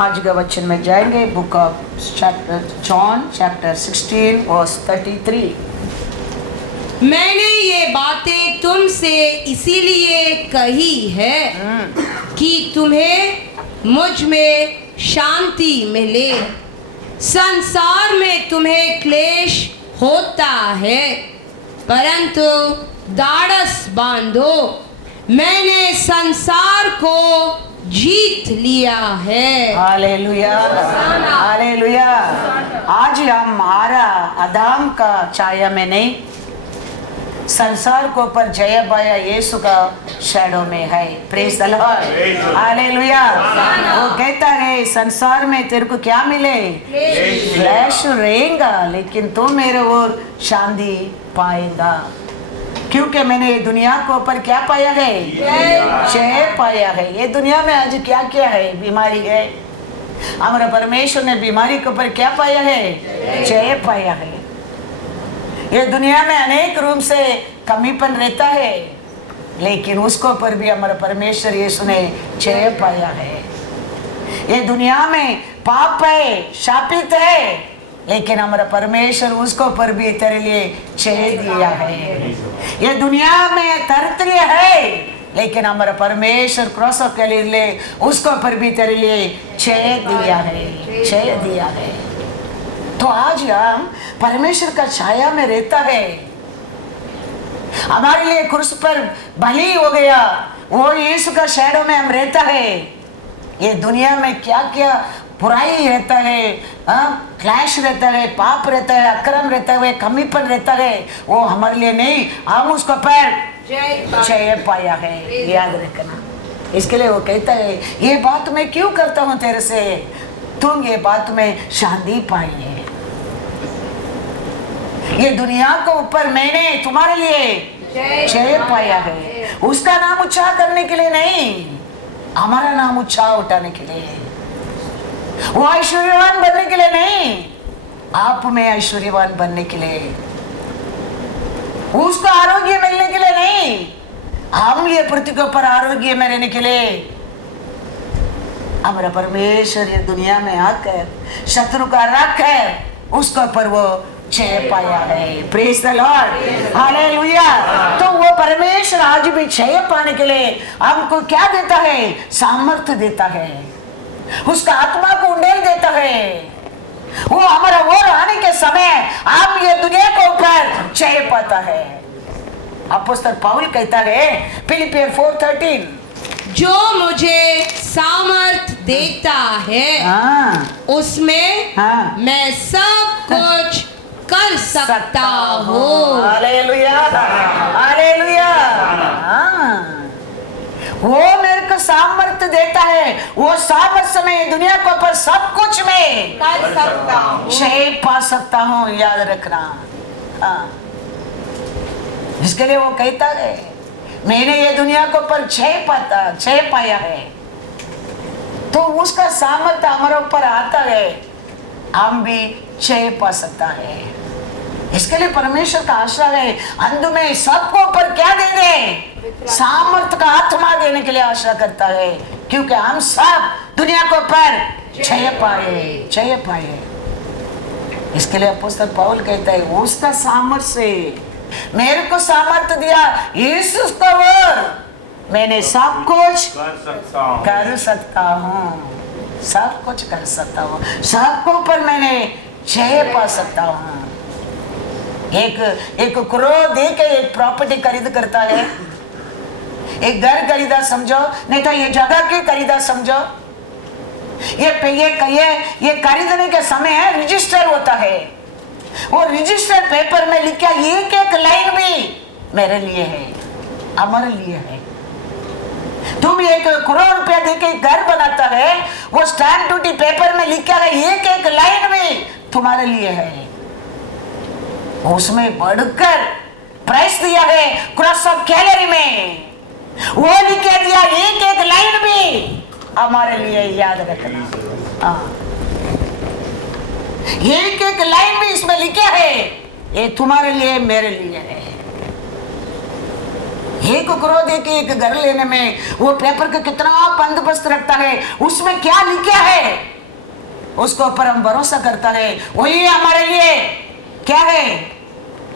आज का वचन में जाएंगे book of John chapter 16 verse 33। मैंने ये बातें तुमसे इसीलिए कही है कि तुम्हें मुझ में शांति मिले। संसार में तुम्हें क्लेश होता है, परंतु दाढ़स बांधो, मैंने संसार को जीत लिया है। Hallelujah, hallelujah. आज हमारा आदाम का छाया में नहीं, संसार को पर जय पाया यीशु का शैडो में है। Praise the Lord, hallelujah. वो कहता है संसार में तेरे को क्या मिले, फ्लैश रहेगा, लेकिन तू मेरे ओर शांति पाएगा, क्योंकि मैंने ये दुनिया को ऊपर क्या पाया है, जय पाया है। ये दुनिया में आज क्या क्या है, बीमारी है। हमारा परमेश्वर ने बीमारी के ऊपर क्या पाया है, जय पाया है। ये दुनिया में अनेक रूप से कमीपन रहता है, लेकिन उसको पर भी हमारा परमेश्वर यीशु ने जय पाया है। ये दुनिया में पाप है, शापित है, लेकिन हमारा परमेश्वर उसको पर भी तेरे लिए जय दिया है। ये दुनिया में दरिद्र है, लेकिन हमारा परमेश्वर क्रॉस के लिए उसको पर भी तेरे लिए जय दिया है, जय दिया है। तो आज हम परमेश्वर का छाया में रहता है, हमारे लिए क्रूस पर बलि हो गया, वो यीशु का शैडो में हम रहता है। ये दुनिया में क्या क्या बुराई रहता है, क्लैश रहता है, पाप रहता है, अक्रम रहता है, कमीपन रहता है, वो हमारे लिए नहीं, हम उसको पर जय पाया है। याद रखना, इसके लिए वो कहता है ये बात मैं क्यों करता हूँ तेरे से, तुम ये बात में शांति पाई है। ये दुनिया को ऊपर मैंने तुम्हारे लिए जय पाया है, उसका नाम उच्चार करने के लिए नहीं, हमारा नाम उच्चार उठाने के लिए, वो ऐश्वर्यवान बनने के लिए नहीं, आप में ऐश्वर्यवान बनने के लिए, उसको आरोग्य मिलने के लिए नहीं, हम ये पृथ्वी के ऊपर आरोग्य में रहने के लिए। हमारा परमेश्वर ये दुनिया में आकर शत्रु का रख है, उसके ऊपर वो जय पाया है। Praise the Lord, hallelujah. तो वो परमेश्वर आज भी जय पाने के लिए हमको क्या देता है, सामर्थ्य देता है, उसका आत्मा को उंडेल देता है। वो हमारा ओर आने के समय हम ये दुनिया के ऊपर जय पाता है। अपोस्तल पौल कहता है फिलिपियर 4:13, जो मुझे सामर्थ देता है उसमें मैं सब कुछ कर सकता हूँ। Hallelujah, hallelujah. वो मेरे को सामर्थ्य देता है, वो सामर्थ्य में दुनिया को पर सब कुछ में कर सकता हूँ, जय पा सकता हूँ। याद रखना, इसके लिए वो कहता है मैंने ये दुनिया को पर जय पाया है, तो उसका सामर्थ्य हमारे ऊपर आता है, हम भी जय पा सकता है। इसके लिए परमेश्वर का आशा है अंत में सबको ऊपर क्या दे दे, सामर्थ्य का आत्मा देने के लिए आशा करता है, क्योंकि हम सब दुनिया को पर जय पाए। इसके लिए अपोस्तल पौल कहता है उसका सामर्थ्य से मेरे को सामर्थ्य दिया यीशु को, मैंने सब कुछ कर सकता हूँ, सब कुछ कर सकता हूँ, सबको पर मैंने जय पा सकता हूँ। एक करोड़ दे के एक प्रॉपर्टी खरीद करता है, एक घर खरीदा समझो, नहीं तो ये जगह के खरीदा समझो। ये खरीदने के समय है रजिस्टर होता है, वो रजिस्टर पेपर में लिखा एक एक लाइन भी मेरे लिए है, हमारे लिए है। तुम 1 करोड़ रुपया देके घर बनाता है, वो स्टैम्प ड्यूटी पेपर में लिखा है एक एक लाइन भी तुम्हारे लिए है, उसमें बढ़कर प्राइस दिया है क्रॉस ऑफ कैलरी में, वो लिखा दिया एक एक लाइन भी हमारे लिए। याद रखना, एक एक लाइन भी इसमें लिखा है, ये तुम्हारे लिए मेरे लिए है। एक क्रोध के एक घर लेने में वो पेपर का कितना बंदोबस्त रखता है, उसमें क्या लिखा है उसको ऊपर हम भरोसा करता है, वही हमारे लिए क्या है,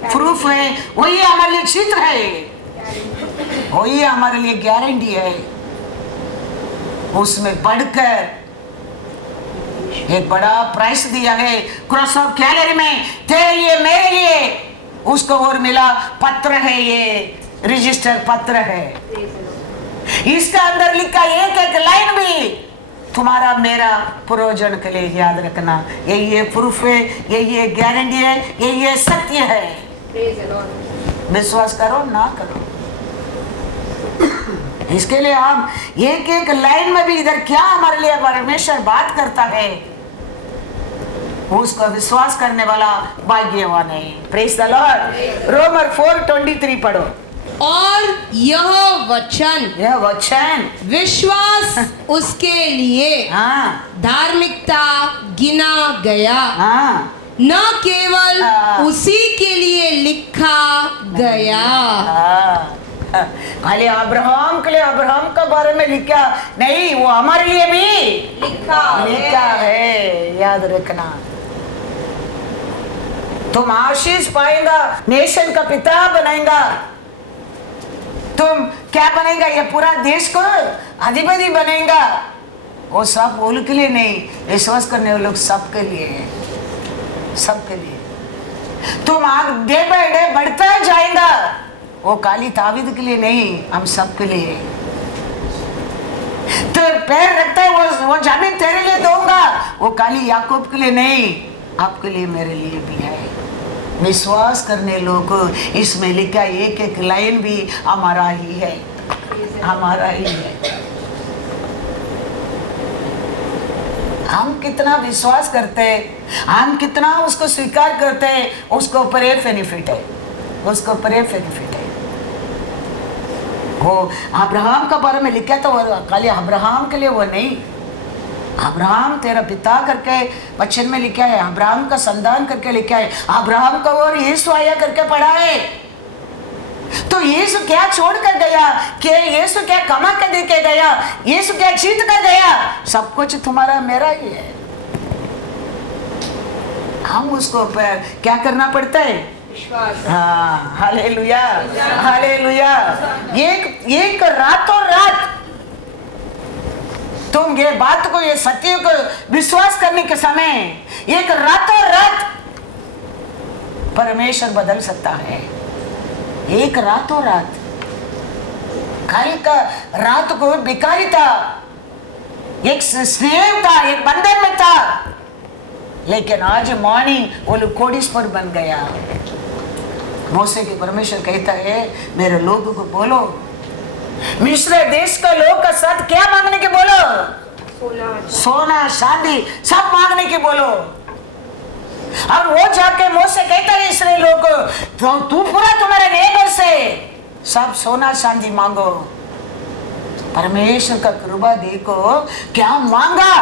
प्रूफ है, वही हमारे लिए चित्र है, वही हमारे लिए गारंटी है। उसमें बढ़कर एक बड़ा प्राइस दिया है क्रॉस ऑफ कैलरी में, तेरे लिए मेरे लिए उसको और मिला। पत्र है, ये रजिस्टर पत्र है, इसका अंदर लिखा एक एक लाइन भी तुम्हारा मेरा प्रयोजन के लिए याद रखना। ये प्रूफ है, ये गारंटी है, ये सत्य है। विश्वास करो ना करो, इसके लिए हम एक एक लाइन में भी इधर क्या हमारे लिए परमेश्वर बात करता है उसका विश्वास करने वाला भाग्यवान है। Praise the Lord. रोमर 4:23 पढ़ो। और यह वचन विश्वास उसके लिए धार्मिकता गिना गया, न केवल उसी के लिए लिखा गया। खाली अब्राहम के लिए अब्राहम के बारे में लिखा नहीं, वो हमारे लिए भी लिखा है। याद रखना, तुम आशीष पाएगा, नेशन का पिता बनेगा, तुम क्या बनेगा, ये पूरा देश को अधिपति बनेगा। वो सब बोल के लिए नहीं, विश्वास करने वाले लोग सबके लिए है, सबके लिए। तुम आग डे बाय डे बढ़ता जाएगा, वो काली तावीद के लिए नहीं, हम सबके लिए। तो पैर रखता है वो जमीन तेरे लिए दूंगा, वो काली याकूब के लिए नहीं, आपके लिए मेरे लिए भी है। विश्वास करने लोग इसमें लिखा एक एक लाइन भी हमारा ही है, हमारा ही है। हम कितना विश्वास करते हैं, हम कितना उसको स्वीकार करते हैं, उसको ऊपर ये बेनिफिट है, उसको ऊपर ये बेनिफिट है। वो अब्राहम का बारे में लिखा तो खाली अब्राहम के लिए वो नहीं, अब्राहम तेरा पिता करके वचन में लिखा है, अब्राहम का संतान करके लिखा है, अब्राहम का और यीशु आया करके पढ़ा है। तो यीशु क्या छोड़ कर गया, कि यीशु क्या कमा कर दे के गया, यीशु क्या जीत कर गया, सब कुछ तुम्हारा मेरा ही है। हम उसको पर क्या करना पड़ता है, हाँ, हालेलुया, हालेलुया। एक रातों रात तुम ये बात को, ये सत्य को विश्वास करने के समय एक रातों रात परमेश्वर बदल सकता है। एक रातों रात, कल का रात को भिखारी था, एक स्लेव था, एक बंधन में था, लेकिन आज मॉर्निंग वो लोग कोड़ीश्वर बन गया। मूसा के परमेश्वर कहता है मेरे लोगों को बोलो, मिस्र देश का लोग का साथ क्या मांगने के बोलो, सोना चांदी सब मांगने के बोलो। और वो जाके मूसा कहता है इसराइल लोग को, तो तू पूरा तुम्हारे नेबर से सब सोना चांदी मांगो। परमेश्वर का कृपा देखो, क्या मांगा,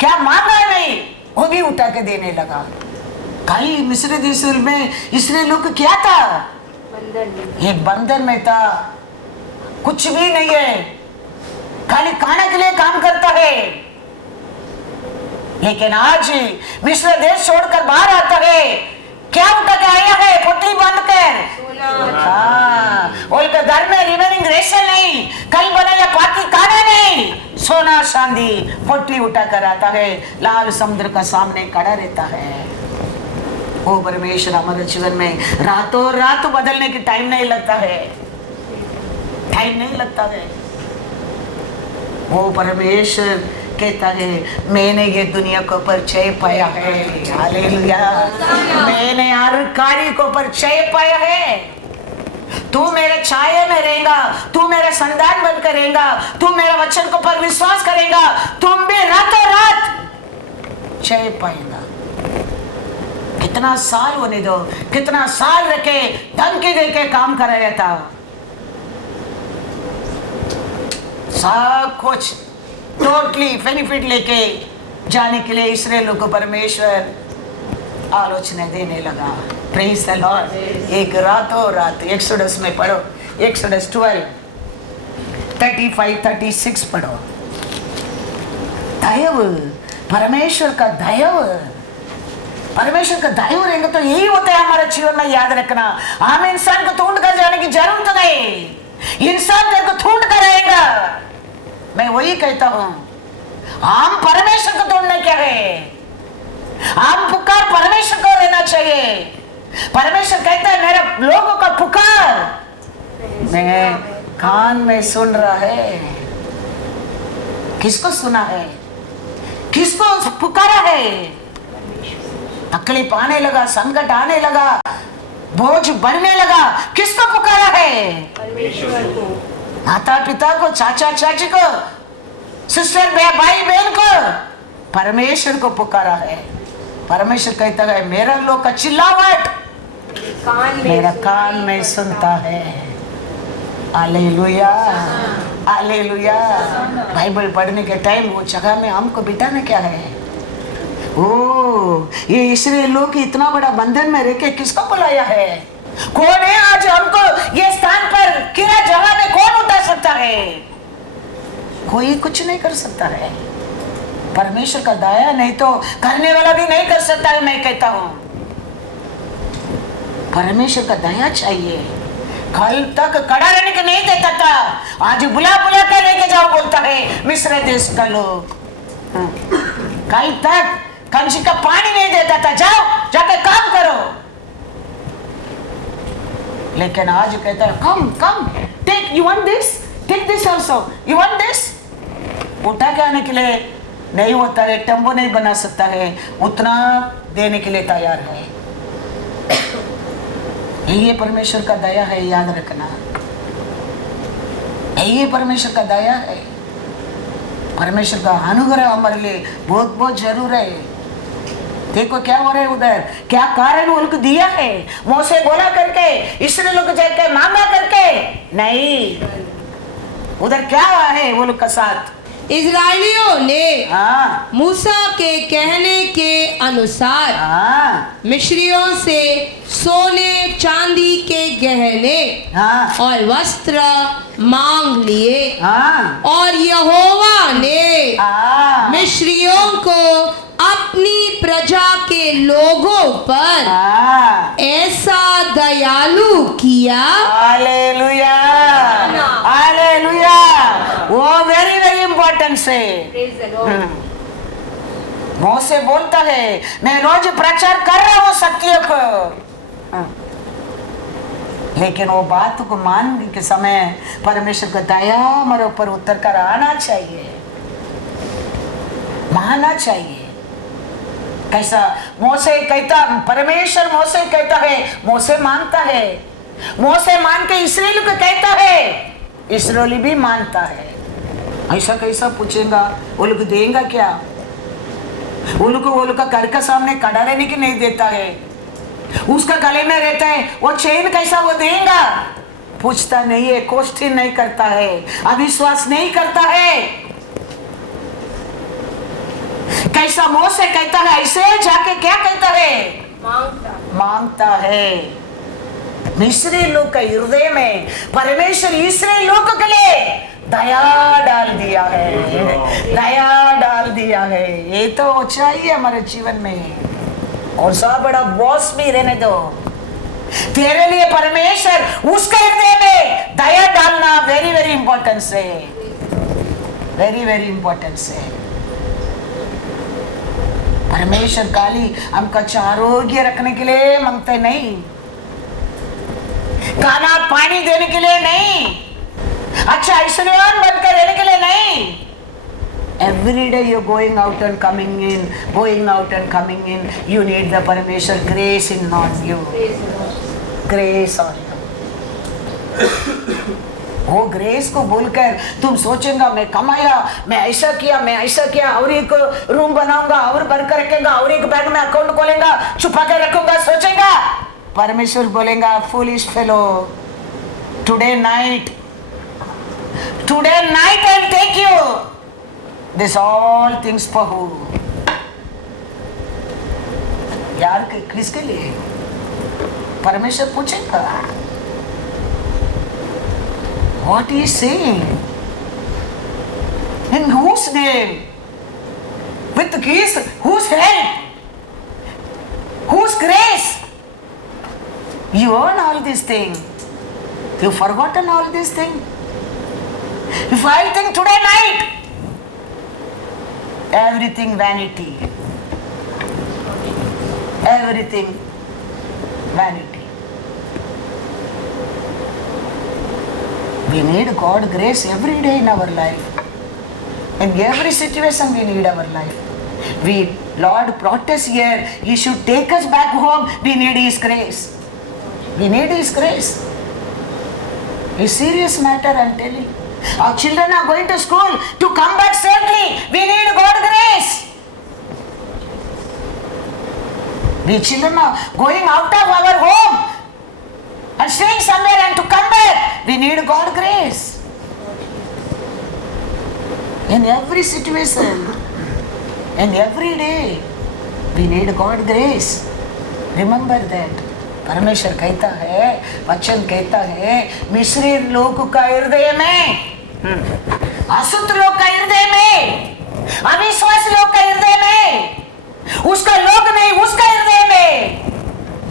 क्या मांगा नहीं, वो भी उठा के देने लगा। कल मिस्र देश में इसराइल लोग क्या था, एक बंधन में था, कुछ भी नहीं है, खाली खाने के लिए काम करता है। लेकिन आज मिस्र देश छोड़कर बाहर आता है, क्या उठा के आया है, पोटली बांध कर। हाँ, उनके घर में रिमेनिंग रेशन नहीं, कल बनाया बाकी खाना नहीं, सोना चांदी पोटली उठा कर आता है, लाल समुद्र का सामने खड़ा रहता है। वो परमेश्वर हमारे जीवन में रातों रात बदलने की टाइम नहीं लगता है, टाइम नहीं लगता है। वो परमेश्वर कहता है मैंने ये दुनिया को परिचय पाया है, हालेलुया, मैंने हर कार्य को परिचय पाया है। तू मेरे छाये में रहेगा, तू मेरा संतान बनकर रहेगा, तू मेरा वचन को पर विश्वास करेगा, तुम भी रातों रात जय पाएगा। कितना साल होने दो, कितना साल रखे धमकी देके काम कराया था, सब कुछ टोटली बेनिफिट लेके जाने के लिए इसराइल को परमेश्वर आलोचना देने लगा। Praise the Lord. एक रातों रात एक्सोडस में पढ़ो, एक्सोडस 12 35 36 पढ़ो। दयव, परमेश्वर का दयव, परमेश्वर का दयव रहेंगे तो यही होता है हमारे जीवन में, याद रखना। हम इंसान को ढूंढ कर जाने की जरूरत नहीं, इंसान तेरे को ढूंढ कर रहेगा। मैं वही कहता हूं, हम परमेश्वर को ढूंढने क्या है, हम पुकार परमेश्वर को रहना चाहिए। परमेश्वर कहता है मेरे लोगों का पुकार मैं कान में सुन रहा है। किसको सुना है, किसको पुकारा है? तकलीफ आने लगा, संकट आने लगा, बोझ बढ़ने लगा, किसको पुकारा है? परमेश्वर को। माता पिता को, चाचा चाची को, सिस्टर भाई बहन को, परमेश्वर को पुकारा है। परमेश्वर कहता है मेरा लोग का चिल्लावट मेरा कान में सुनता है। Hallelujah, hallelujah. बाइबल पढ़ने के टाइम वो जगह में हमको बिठाना क्या है? ओ, ये इस्राएल लोग की इतना बड़ा बंधन में रह के किसको बुलाया है? कौन है आज हमको ये स्थान पर किरा जगह में कौन उतार सकता है? कोई कुछ नहीं कर सकता है। परमेश्वर का दया नहीं तो करने वाला भी नहीं कर सकता है। मैं कहता हूं परमेश्वर का दया चाहिए। कल तक कड़ा रहने के नहीं देता था, आज बुला बुला कर लेके जाओ बोलता है मिस्र देश का लोग। कल तक कंची का पानी नहीं देता था, जाओ जाके काम करो। लेकिन आज कहता है come come, take, you want this, take this also, you want this. उठा के आने के लिए नहीं होता है, टम्बो नहीं बना सकता है, उतना देने के लिए तैयार है। ये परमेश्वर का दया है, याद रखना। ये परमेश्वर का दया है। परमेश्वर का अनुग्रह हमारे लिए बहुत बहुत जरूर है। देखो क्या हो रहा है उधर, क्या कारण उनको दिया है? मोसे बोला करके, इसने लोग जाकर मांगा करके नहीं, उधर क्या हुआ है वो लोग का साथ? इजराइलियों ने हाँ मूसा के कहने के अनुसार हाँ मिस्रियों से सोने चांदी के गहने हाँ और वस्त्र मांग लिए, हाँ और यहोवा ने हाँ मिस्रियों को अपनी प्रजा के लोगों पर हाँ। ऐसा दयालु किया। Hallelujah, hallelujah. वो वेरी वेरी इंपॉर्टेंट से मोसे बोलता है मैं रोज प्रचार कर रहा हूँ सत्य को, लेकिन वो बात को मानने के समय परमेश्वर का दया हमारे ऊपर उतर कर आना चाहिए, मानना चाहिए। कैसा मोसे कहता, परमेश्वर मोसे कहता है, मोसे मानता है, मोसे मान के इस्राएल को कहता है, इस्राएली भी मानता है। ऐसा कैसा पूछेगा? वो लोग देंगे क्या? वो लोग का घर का सामने खड़ा रहने की नहीं देता है, उसका गले में रहता है, वो चेन कैसा वो देगा? पूछता नहीं है, क्वेश्चन नहीं करता है, अविश्वास नहीं करता है। कैसा मोसे कहता है, ऐसे जाके क्या कहता है? मांगता है। मिस्री लोग का हृदय में परमेश्वर इस्राएल लोग के लिए दया डाल दिया है, दया डाल दिया है। ये तो चाहिए हमारे जीवन में। और सब बड़ा बॉस भी रहने दो, तेरे लिए परमेश्वर उसके हृदय में दया डालना वेरी वेरी इंपॉर्टेंस है, वेरी वेरी इंपॉर्टेंस है। परमेश्वर काली हमका आरोग्य रखने के लिए मांगते नहीं, खाना पानी देने के लिए नहीं, अच्छा ऐश्वर्यवान बनकर रहने के लिए नहीं। Every day you're going out and coming in, going out and coming in. You need the परमेश्वर grace in on you, grace on you. वो ग्रेस को बोलकर तुम सोचेगा मैं कमाया, मैं ऐसा किया, मैं ऐसा किया, और एक रूम बनाऊंगा, और भर कर रखेगा, और एक बैंक में अकाउंट खोलेगा, छुपा कर रखूंगा, सोचेगा। परमेश्वर बोलेगा foolish fellow, today night I'll take you this all things for who? यार किसके लिए? परमेश्वर पूछेगा। What he is saying? In whose name? With whose help? Whose grace? You earn all these things. You've forgotten all these things. If I think today night, everything vanity. Everything vanity. We need God's grace every day in our life. In every situation we need our life. Lord brought us here. He should take us back home. We need His grace. We need His grace. It's serious matter, I'm telling. Our children are going to school to come back safely. We need God's grace. We children are going out of our home and staying somewhere and to come back. We need God's grace. In every situation, in every day, we need God's grace. Remember that. परमेश्वर कहता है, वचन कहता है, मिस्री लोग का हृदय में, असुत लोग का हृदय में, अविश्वास लोग का हृदय में, उसका लोग नहीं, उसका हृदय में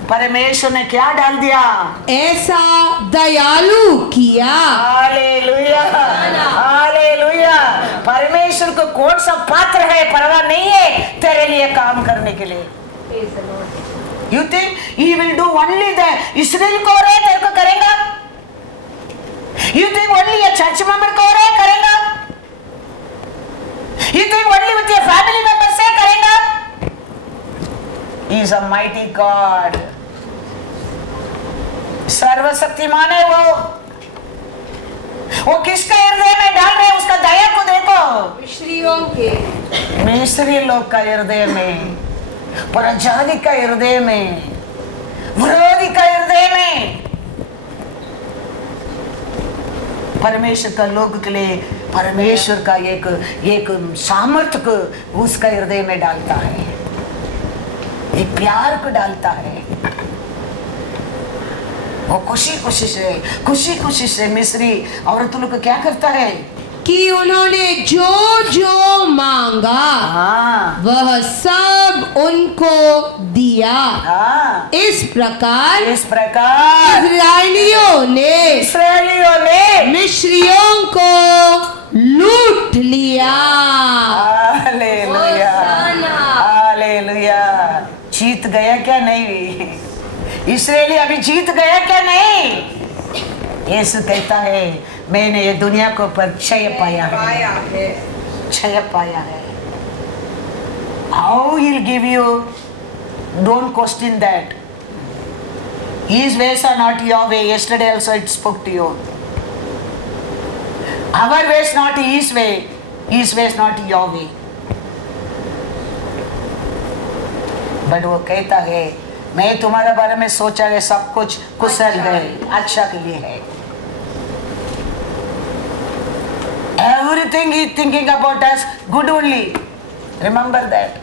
परमेश्वर ने क्या डाल दिया? ऐसा दयालु किया। Hallelujah, hallelujah. परमेश्वर को कौन सा पात्र है, परवाह नहीं है तेरे लिए काम करने के लिए। You think he will do only the Israel को रहे तेरे को करेगा? You think only a church member को रहे करेगा? You think only with your family members से करेगा? He is a mighty God. सर्वशक्तिमान है वो किसका हृदय में डाल रहे हैं? उसका दया को देखो। मिस्रियों के, मिस्री लोग का हृदय में, परजाति का हृदय में, विरोधी का हृदय में, परमेश्वर का लोग के लिए परमेश्वर का एक सामर्थ्य को उसका हृदय में डालता है, एक प्यार को डालता है। वो खुशी खुशी से मिस्री औरतों को क्या करता है कि उन्होंने जो जो मांगा वह सब उनको दिया। इस प्रकार इस्राएलियों ने मिस्रियों को लूट लिया। Hallelujah, hallelujah. जीत गया क्या नहीं? इस्राएली अभी जीत गया क्या नहीं? यीशु कहता है मैंने ये दुनिया को परिचय पाया है, क्षय पाया है। How he'll give you? Don't question that. His ways are not your way. Yesterday also it spoke to you. Our ways not His way. His ways not your way. But वो कहता है मैं तुम्हारे बारे में सोचा है सब कुछ कुशल है, अच्छा के लिए है। Everything he thinking about us good only. Remember that.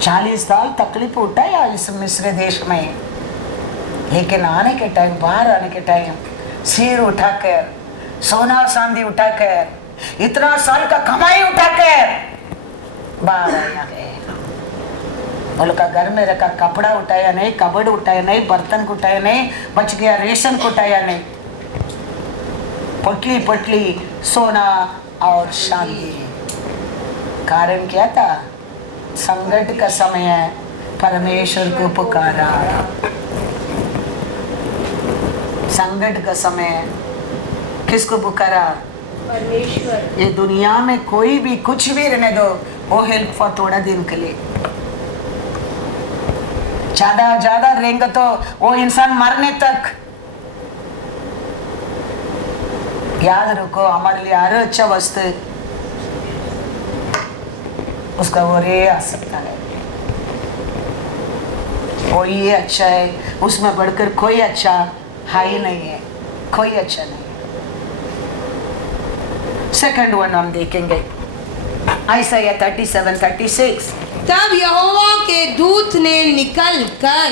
40 साल तकलीफ उठाया इस मिस्र देश में, लेकिन आने के टाइम, बाहर आने के टाइम सिर उठाकर, सोना चांदी उठाकर, इतना साल का कमाई उठाकर बाहर आया है। उनका घर में रखा कपड़ा उठाया नहीं, कबड़ उठाया नहीं, बर्तन को उठाया नहीं, बच गया रेशन को उठाया नहीं, पटली पटली सोना और चांदी। कारण क्या था? संकट का समय परमेश्वर को पुकारा। संकट का समय किसको पुकारा? परमेश्वर। ये दुनिया में कोई भी कुछ भी रहने दो, वो हेल्प फॉर थोड़ा दिन के लिए। ज्यादा रहेंगे तो वो इंसान मरने तक। याद रखो हमारे लिए हर अच्छा वस्तु उसका वो रे आ सकता है। वो ये अच्छा है, उसमें बढ़कर कोई अच्छा है ही नहीं है, कोई अच्छा नहीं। सेकंड वन हम देखेंगे आइसाया 37-36। तब यहोवा के दूत ने निकल कर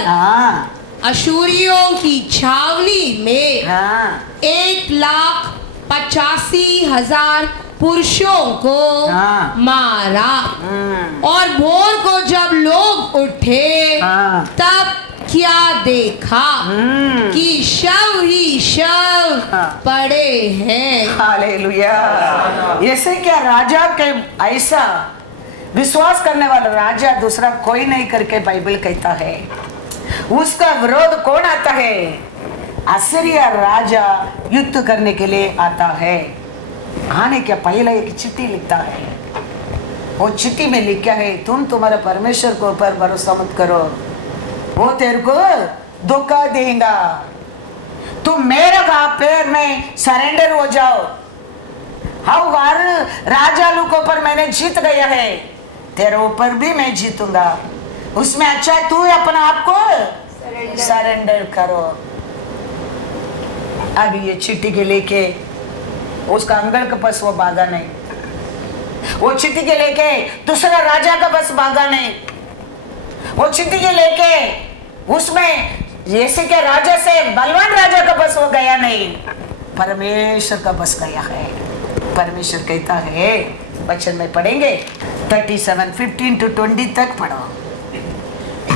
अशूरियों की छावनी में हाँ 1,85,000 पुरुषों को हाँ। मारा। और भोर को जब लोग उठे हाँ। तब क्या देखा कि शव ही शव हाँ। पड़े हैं। हालेलुया। ऐसे क्या राजा के ऐसा विश्वास करने वाला राजा दूसरा कोई नहीं करके बाइबल कहता है। उसका विरोध कौन आता है? असीरिया राजा युद्ध करने के लिए आता है। आने के पहले एक चिट्ठी लिखता है। वो चिट्ठी में लिखा है, तुम तुम्हारे परमेश्वर के ऊपर भरोसा मत करो, वो तेरे को धोखा देगा। तुम मेरे पैर में सरेंडर हो जाओ। हर राजा लोग के ऊपर मैंने जीत गया है, तेरे ऊपर भी मैं जीतूंगा। उसमें अच्छा है तू अपना आप को सरेंडर करो। अभी ये चिट्ठी के लेके उसका अंगल के पास वो भागा नहीं, वो चिट्ठी के लेके दूसरा राजा का बस भागा नहीं, वो चिट्ठी के लेके उसमें जैसे के राजा से बलवान राजा का बस वो गया नहीं, परमेश्वर का बस गया है। परमेश्वर कहता है, वचन में पढ़ेंगे 37:15-20 तक पढ़ो।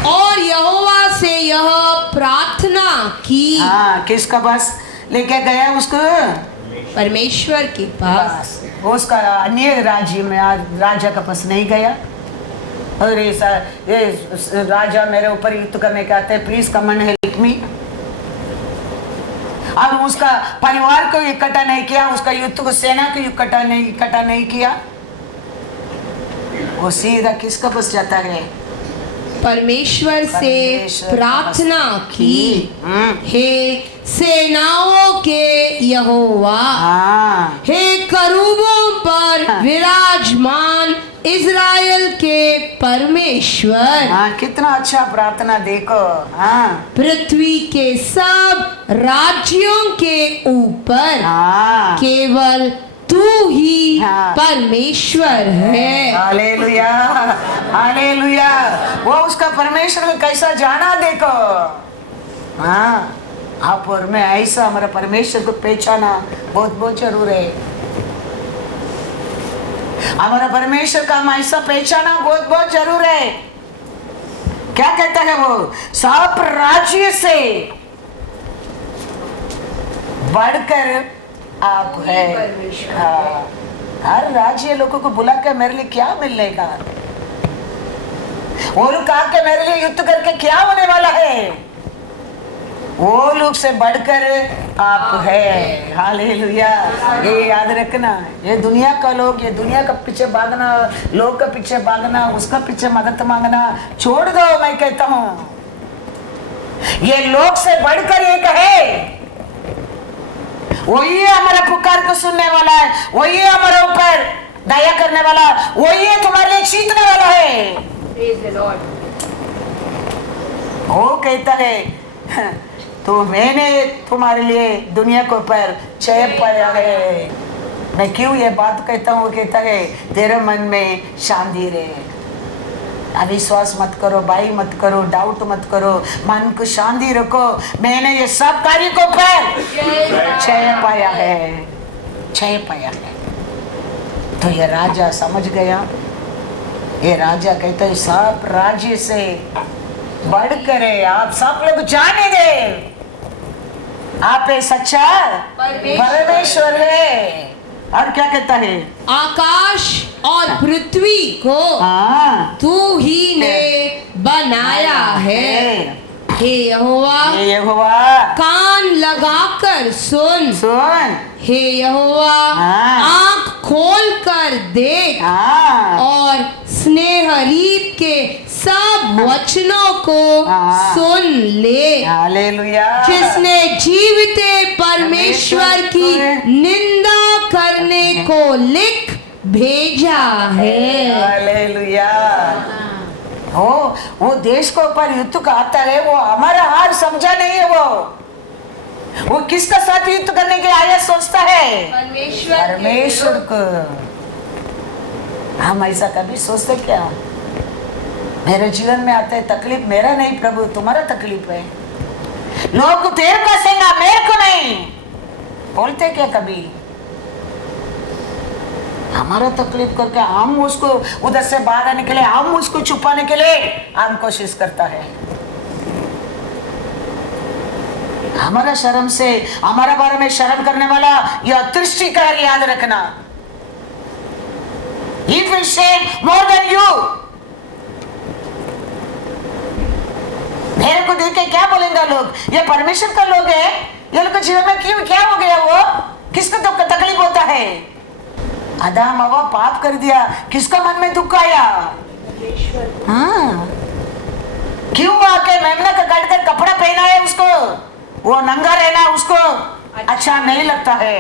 और यहोवा से यह प्रार्थना की। हाँ, किसका बस लेके गया उसको? परमेश्वर के पास। बस उसका अन्य राज्य में राजा का पास नहीं गया। और ये राजा मेरे ऊपर युद्ध करने के आते हैं, please come and help me. और उसका परिवार को इकट्ठा नहीं किया, उसका युद्ध को सेना को इकट्ठा नहीं किया। वो सीधा किसका पास जाता है? परमेश्वर से प्रार्थना की। हे सेनाओं के यहोवा, हाँ। हे करूबों पर विराजमान इज़राइल के परमेश्वर, हाँ, कितना अच्छा प्रार्थना देखो। हाँ पृथ्वी के सब राज्यों के ऊपर हाँ केवल तू ही हाँ। परमेश्वर है। Hallelujah, hallelujah. वो उसका परमेश्वर को कैसा जाना देखो। हाँ, आप और मैं ऐसा हमारा परमेश्वर को पहचाना बहुत बहुत जरूर है। हमारा परमेश्वर का हम ऐसा पहचाना बहुत बहुत जरूर है। क्या कहता है वो? सब राज्य से बढ़कर आप है। हाँ, हर राज्य लोगों को बुला कर मेरे लिए क्या मिलने का, वो लोग कहा के मेरे लिए युद्ध करके क्या होने वाला है? वो लोग से बढ़कर आप है। हालेलुया। ये याद रखना, ये दुनिया का लोग, ये दुनिया का पीछे भागना, लोग का पीछे भागना, उसका पीछे मदद मांगना छोड़ दो। मैं कहता हूँ ये लोग से बढ़कर एक है। वही हमारा पुकार को सुनने वाला है, वही हमारे ऊपर दया करने वाला, वही है तुम्हारे लिए जीतने वाला है। वो कहता है तो मैंने तुम्हारे लिए दुनिया के ऊपर जय पाया है। मैं क्यों ये बात कहता हूँ? वो कहता है तेरे मन में शांति रहे, अविश्वास मत करो, बाई मत करो, डाउट मत करो, मन को शांति रखो। मैंने ये सब कार्य को पर जय पाया है, जय पाया है। तो ये राजा समझ गया। ये राजा कहता है सब राज्य से बढ़कर है। आप सब लोग जाने दे आप एक सच्चा परमेश्वर है। और क्या कहता है? आकाश और पृथ्वी को हाँ, तू ही ने बनाया है। हे यहोवा, ये यहोवा कान लगाकर सुन। सुन। हे यहोवा, हाँ। आँख खोल कर देख हाँ, और स्नेहरीप के सब वचनों को हाँ। सुन ले। हालेलुया। जिसने जीविते परमेश्वर की निंदा करने को लिख भेजा है। हालेलुया। वो देश को ऊपर युद्ध का आता है, वो हमारा हार समझा नहीं है। वो किसका साथ युद्ध करने के आया सोचता है? परमेश्वर को। हम ऐसा कभी सोचते क्या? मेरे जीवन में आता है तकलीफ मेरा नहीं प्रभु, तुम्हारा तकलीफ है। लोग तेरे को हंसेगा, मेरे को नहीं बोलते क्या कभी? हमारा तकलीफ करके हम उसको उधर से बाहर आने के लिए, हम उसको छुपाने के लिए हम कोशिश करता है। हमारा शर्म से, हमारा बारे में शर्म करने वाला यह दृष्टि का याद रखना। He will shame more than you. मेरे को देख के क्या बोलेंगे लोग? ये परमेश्वर का लोग है, ये लोग के जीवन में क्यों क्या हो गया? वो किसको तो तकलीफ होता है? आदम हवा पाप कर दिया, किसका मन में दुख आया? हाँ, क्यों आके मेमना का काट कर कपड़ा पहना है उसको? वो नंगा रहना उसको अच्छा नहीं लगता है।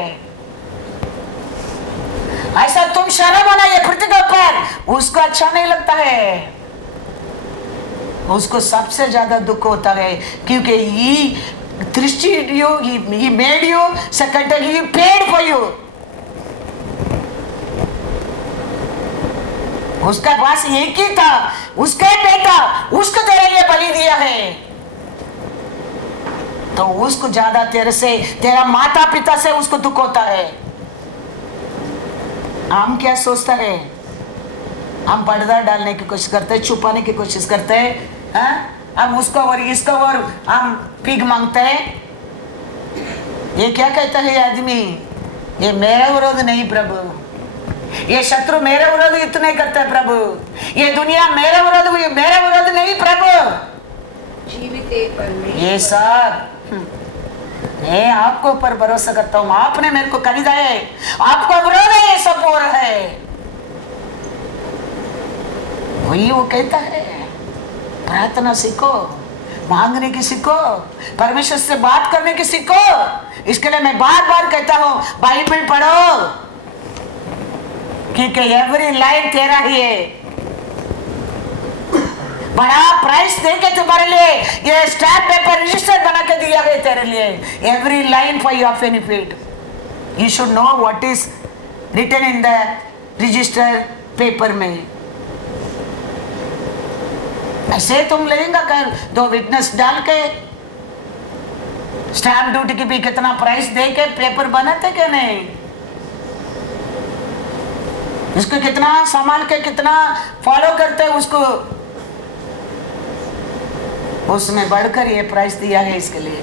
ऐसा तुम शर्म होना ये पृथ्वी के ऊपर, उसको अच्छा नहीं लगता है। उसको सबसे ज्यादा दुख होता है क्योंकि ये दृष्टि he made you, secondly he paid for you. उसका पास एक ही था, उसका बेटा, उसको तेरे लिए बलि दिया है, तो उसको ज्यादा तेरे से, तेरा माता पिता से उसको दुख होता है। हम क्या सोचता है? हम पर्दा डालने की कोशिश करते हैं, छुपाने की कोशिश करते हैं, हम उसको और इसको और हम पीक मांगते हैं। ये क्या कहता है आदमी? ये मेरा विरोध नहीं प्रभु, ये शत्रु मेरा विरोध इतने करते हैं प्रभु, ये दुनिया मेरा विरोध नहीं प्रभु। ये सब मैं आपको ऊपर भरोसा करता हूँ, आपने मेरे को खरीदा है, आपको विरोध है, ये सब हो रहा है। वही वो कहता है, प्रार्थना सीखो, मांगने की सीखो, परमेश्वर से बात करने की सीखो। इसके लिए मैं बार बार कहता हूँ बाइबल पढ़ो, क्योंकि एवरी लाइन तेरा ही है। बड़ा प्राइस देके तुम्हारे लिए ये स्टैम्प पेपर रजिस्टर बना के दिया गया तेरे लिए, every line for your benefit. You should know what is written in the register paper में। ऐसे तुम लेगा कर दो विटनेस डाल के, स्टैम्प ड्यूटी की भी कितना प्राइस दे के पेपर बनाते क्या नहीं? इसको कितना संभाल के कितना फॉलो करते हैं उसको, उसमें बढ़कर ये प्राइस दिया है। इसके लिए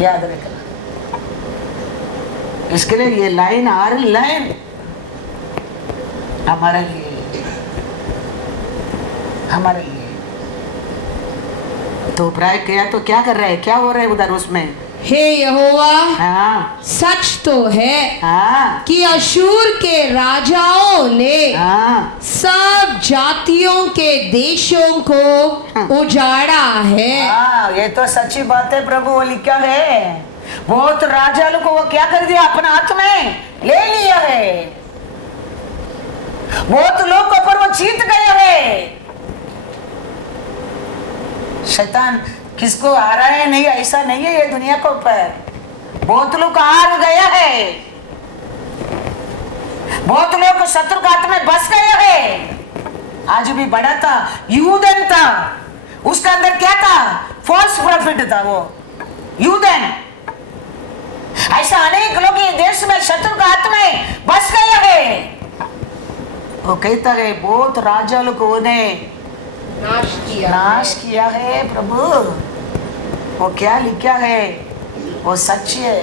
याद रखना, इसके लिए ये लाइन हर लाइन हमारे लिए तो प्राय किया तो क्या कर रहे हैं, क्या हो रहा है उधर उसमें? हे यहोवा, हाँ, सच तो है हाँ, कि अशूर के राजाओं ने हाँ, सब जातियों के देशों को उजाड़ा है। हाँ, ये तो सच्ची बात है प्रभु। वो लिखा है बहुत राजा लोग को वो क्या कर दिया, अपने हाथ में ले लिया है, बहुत लोग को पर वो जीत गया है। शैतान किसको हारा है नहीं, ऐसा नहीं है ये दुनिया के ऊपर। बहुत लोग हार गया है, बहुत लोग शत्रु के हाथ में बस गया है। आज भी बड़ा था, यूदन था, उसका अंदर क्या था? फॉल्स प्रॉफिट था वो यूदन। ऐसा अनेक लोग ये देश में शत्रु के हाथ में बस गया है। वो कहता है बहुत राजा लोग उन्हें नाश किया है प्रभु। वो क्या लिखा है वो सच है।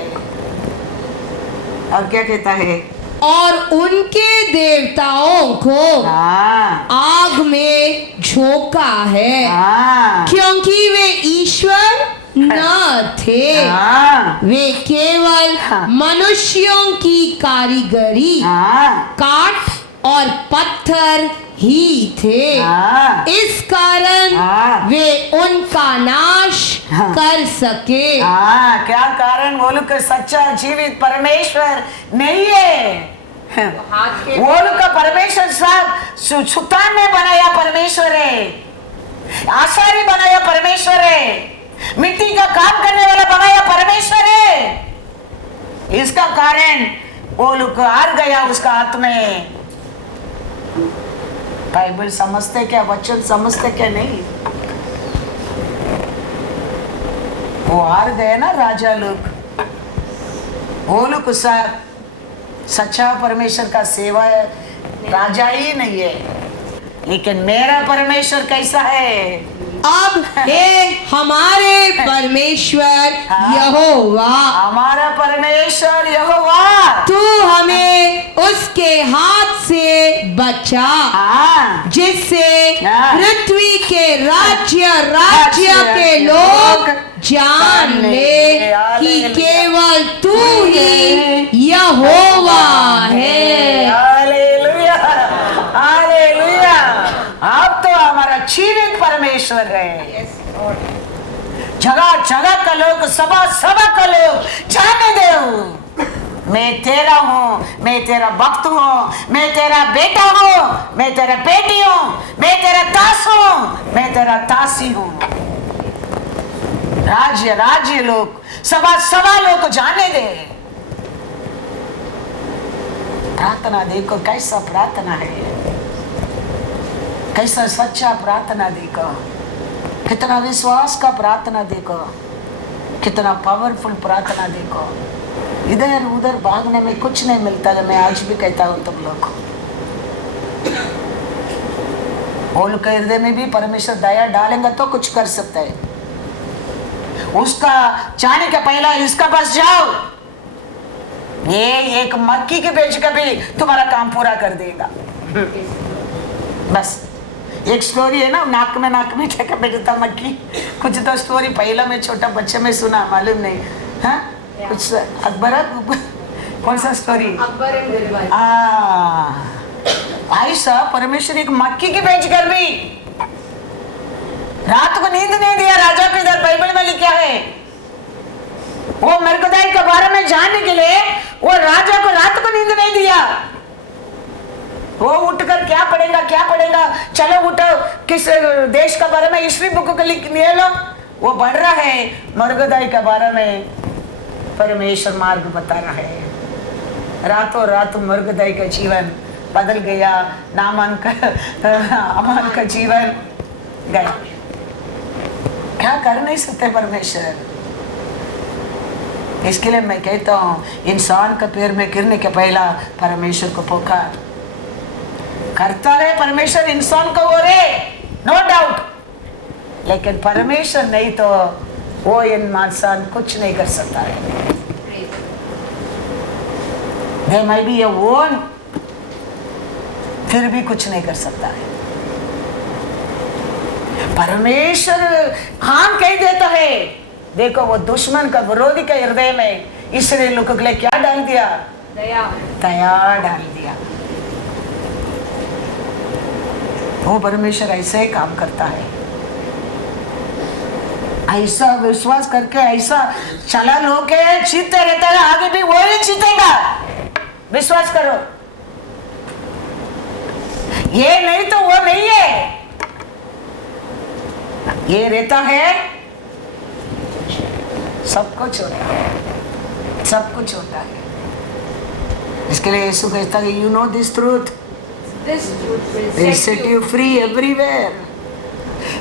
और क्या कहता है? और उनके देवताओं को हाँ, आग में झोंका है, हाँ, क्योंकि वे ईश्वर न थे, हाँ, वे केवल हाँ, मनुष्यों की कारीगरी, हाँ, काठ और पत्थर ही थे। हाँ, इस कारण हाँ, वे उनका नाश हाँ, कर सके। हाँ, क्या कारण? बोलो कि सच्चा जीवित परमेश्वर नहीं है। वो लोग का परमेश्वर सब सुतान ने बनाया परमेश्वर है, आसारी बनाया परमेश्वर है, मिट्टी का काम करने वाला बनाया परमेश्वर है। इसका कारण वो लोग हार गया उसका हाथ में। बाइबल समझते क्या, वचन समझते क्या नहीं? वो हार गए ना राजा लोग, वो लोग सच्चा परमेश्वर का सेवा है, राजा ही नहीं है। लेकिन मेरा परमेश्वर कैसा है? अब हे हमारे परमेश्वर यहोवा, हमारा परमेश्वर यहोवा, तू हमें उसके हाथ से बचा, हाँ, जिससे हाँ। पृथ्वी के राज्य के लोग जान ले कि केवल तू ही यहोवा है। Hallelujah, hallelujah. अब तो हमारा जीवित परमेश्वर है। जगह जगह का लोग, सभा सभा का लोग जाने दो, मैं तेरा हूँ, मैं तेरा भक्त हूँ, मैं तेरा बेटा हूँ, मैं तेरा बेटी हूँ, मैं तेरा दास हूँ, मैं तेरा दासी हूँ। राज्य राज्य लोग, सभा सभा लोग जाने दे। प्रार्थना देखो कैसा प्रार्थना है, कैसा सच्चा प्रार्थना देखो, कितना विश्वास का प्रार्थना देखो, कितना पावरफुल प्रार्थना देखो। इधर उधर भागने में कुछ नहीं मिलता है। मैं आज भी कहता हूँ तुम लोग को, बोल के हृदय में भी परमेश्वर दया डालेंगे तो कुछ कर सकता है। उसका जाने के पहला इसका पास जाओ, ये एक मक्की के बेच का भी तुम्हारा काम पूरा कर देगा। बस एक स्टोरी है ना, नाक में क्या बेचता मक्की, कुछ तो स्टोरी पहला में छोटा बच्चे में सुना, मालूम नहीं, हाँ कुछ अकबर, कौन सा स्टोरी? ऐसा परमेश्वर एक मक्की की बेच कर भी रात को नींद नहीं दिया राजा को। इधर बाइबल में लिखा है, वो मरकदाई के बारे में जानने के लिए वो राजा को रात को नींद नहीं दिया। वो उठकर क्या पढ़ेगा, चलो उठो, किस देश का बारे में हिस्ट्री बुक को लिख लो। वो बढ़ रहा है मरकदाई के बारे में, परमेश्वर मार्ग बता रहा है। रातों रात मरकदाई का जीवन बदल गया, नामान अमान का जीवन गया। क्या कर नहीं सकते परमेश्वर? इसके लिए मैं कहता हूँ, इंसान का पैर में गिरने के पहला परमेश्वर को पुकार करता है। परमेश्वर इंसान को वो रे, नो डाउट, लेकिन परमेश्वर नहीं तो वो इंसान कुछ नहीं कर सकता है। They might be a one, फिर भी कुछ नहीं कर सकता है। परमेश्वर हाँ कह देता है। देखो वो दुश्मन का, विरोधी के हृदय में इसराइल लोगों के लिए क्या डाल दिया? दया डाल दिया। वो परमेश्वर ऐसे ही काम करता है। ऐसा विश्वास करके ऐसा चला लोग जीतते रहता है, आगे भी वो ही जीतेगा। विश्वास करो, ये नहीं तो वो नहीं है, ये रहता है, सब कुछ होता है, सब कुछ होता है। इसके लिए यीशु कहता है, you know this truth, will set you free everywhere.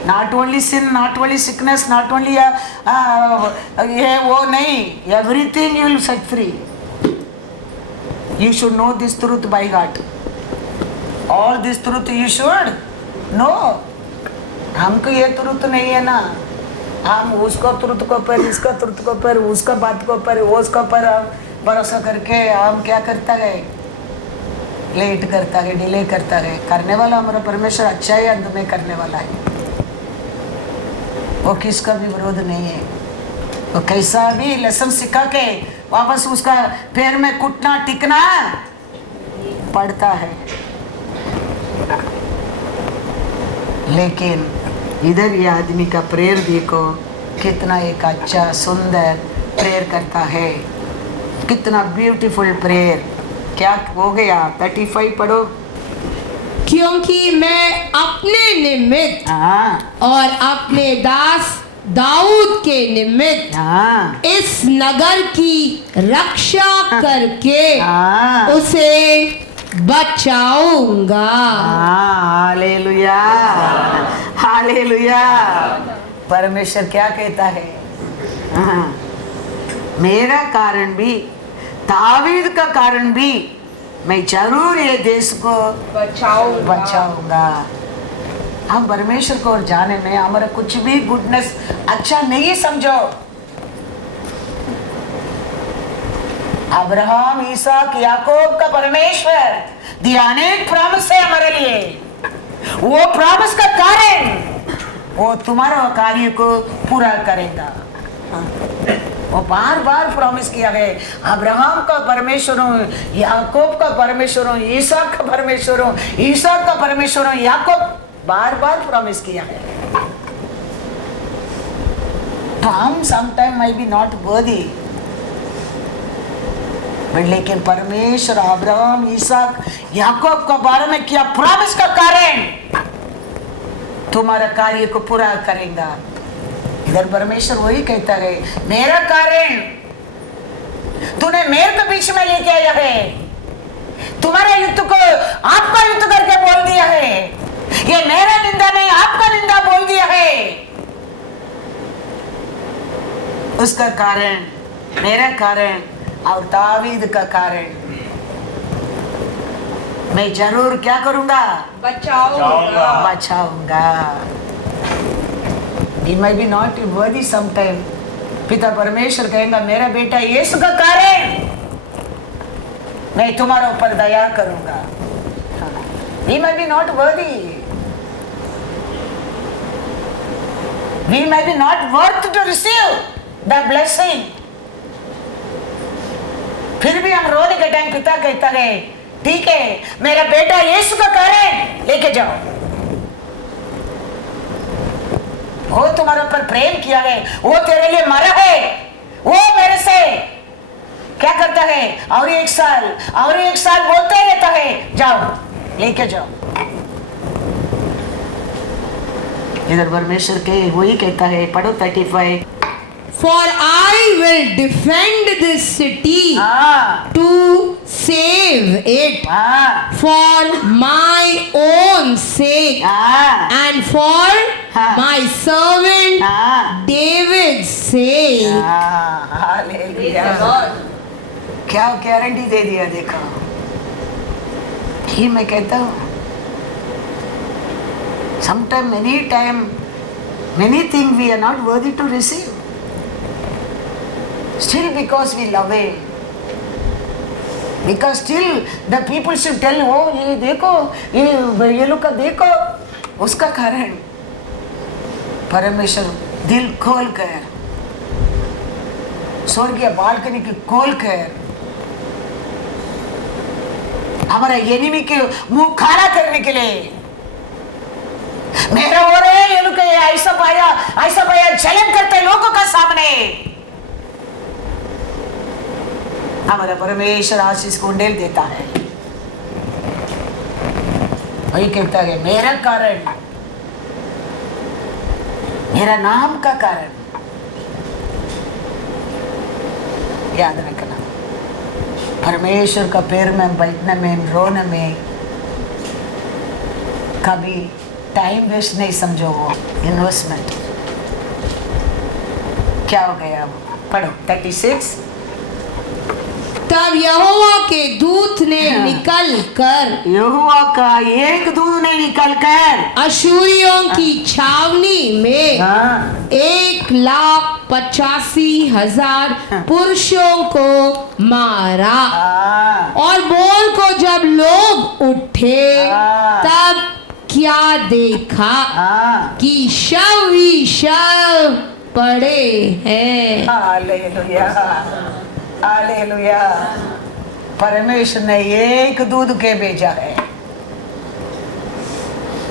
Not only sin, not only sickness, not only ये वो नहीं, everything you will set free. You should know this truth by heart. All this truth you should know. हमको ये truth नहीं है ना, हम उसको ट्रुथ को पर, इसका ट्रुथ को पर, उसका बात को पर, उसका पर भरोसा करके हम क्या करता है? लेट करता है, डिले करता है। करने वाला हमारा परमेश्वर अच्छा ही अंत में करने वाला है। वो किसका भी विरोध नहीं है। वो कैसा भी लेसन सिखा के वापस उसका पैर में कुटना टिकना पड़ता है। लेकिन इधर ये आदमी का प्रेयर देखो, कितना एक अच्छा सुंदर प्रेयर करता है, कितना ब्यूटीफुल प्रेयर। क्या हो गया? 35 पढ़ो। क्योंकि मैं अपने निमित्त हाँ, और अपने दास दाऊद के निमित्त हाँ, इस नगर की रक्षा करके हाँ, उसे बचाऊंगा। Hallelujah, hallelujah. परमेश्वर क्या कहता है? हाँ, मेरा कारण भी, दावीद का कारण भी मैं जरूर ये देश को बचाऊंगा। हम परमेश्वर को जाने में हमारा कुछ भी गुडनेस अच्छा नहीं समझो। अब्राहम, इसहाक, याकूब का परमेश्वर दिया अनेक प्रॉमिस है हमारे लिए। वो प्रॉमिस का कारण वो तुम्हारा कार्य को पूरा करेगा। वो बार बार प्रॉमिस किया है, अब्राहम का परमेश्वर हूँ, याकूब का परमेश्वर हूँ, इसहाक का परमेश्वर हूँ, इसहाक का परमेश्वर हूँ, याकूब बार बार प्रॉमिस किया है। तो हम sometime my B not worthy, लेकिन परमेश्वर अब्राहम, इसहाक, याकूब का बारे में किया प्रॉमिस का कारण तुम्हारा कार्य को पूरा करेगा। इधर परमेश्वर वही कहता है, मेरा कारण तूने मेरे को बीच में लेके आया है, तुम्हारे युद्ध को आपका युद्ध करके बोल दिया है, ये मेरा निंदा नहीं आपका निंदा बोल दिया है। उसका कारण, मेरा कारण और दावीद का कारण मैं जरूर क्या करूंगा, बचाऊंगा। He might be not worthy sometime. पिता परमेश्वर कहेगा, मेरा बेटा यीशु का कारण मैं तुम्हारे ऊपर दया करूंगा। He might be not worthy. We might be not worth to receive the blessing. फिर भी हम रोने के टाइम पिता कहता है, ठीक है मेरा बेटा यीशु का कारण लेके जाओ। वो तुम्हारे ऊपर प्रेम किया है, वो तेरे लिए मरा है, वो मेरे से क्या करता है, और एक साल बोलते रहता है, जाओ लेके जाओ। इधर परमेश्वर के वही कहता है, पढ़ो 35। For I will defend this city to save it for my own sake and for my servant David's sake. क्या गारंटी दे दिया, देखा ही मैं कहता हूँ। Sometime, many things we are not worthy to receive. Still because we love him, because still the people should tell, oh ये देखो, ये लोग का देखो, उसका कारण परमेश्वर दिल खोल कर, स्वर्गीय बालकनी की खोल कर हमारा एनिमी के मुंह खाना करने के लिए, मेरा हो रहे ये लोग ऐसा पाया जलन करते लोगों का सामने हमारा परमेश्वर आशीष को उंडेल देता है। वही कहता है, मेरा कारण, मेरा नाम का कारण याद रखना। परमेश्वर का पैर में बैठने में, रोने में कभी टाइम वेस्ट नहीं समझो, वो इन्वेस्टमेंट। क्या हो गया, पढ़ो 36। तब यहोवा के दूत ने निकल कर, यहोवा का एक दूत ने निकल कर अशूरियों की छावनी में 1,85,000 पुरुषों को मारा। और बोल को जब लोग उठे तब क्या देखा कि शव ही शव पड़े हैं। Hallelujah, hallelujah. परमेश्वर ने एक दूध के भेजा है,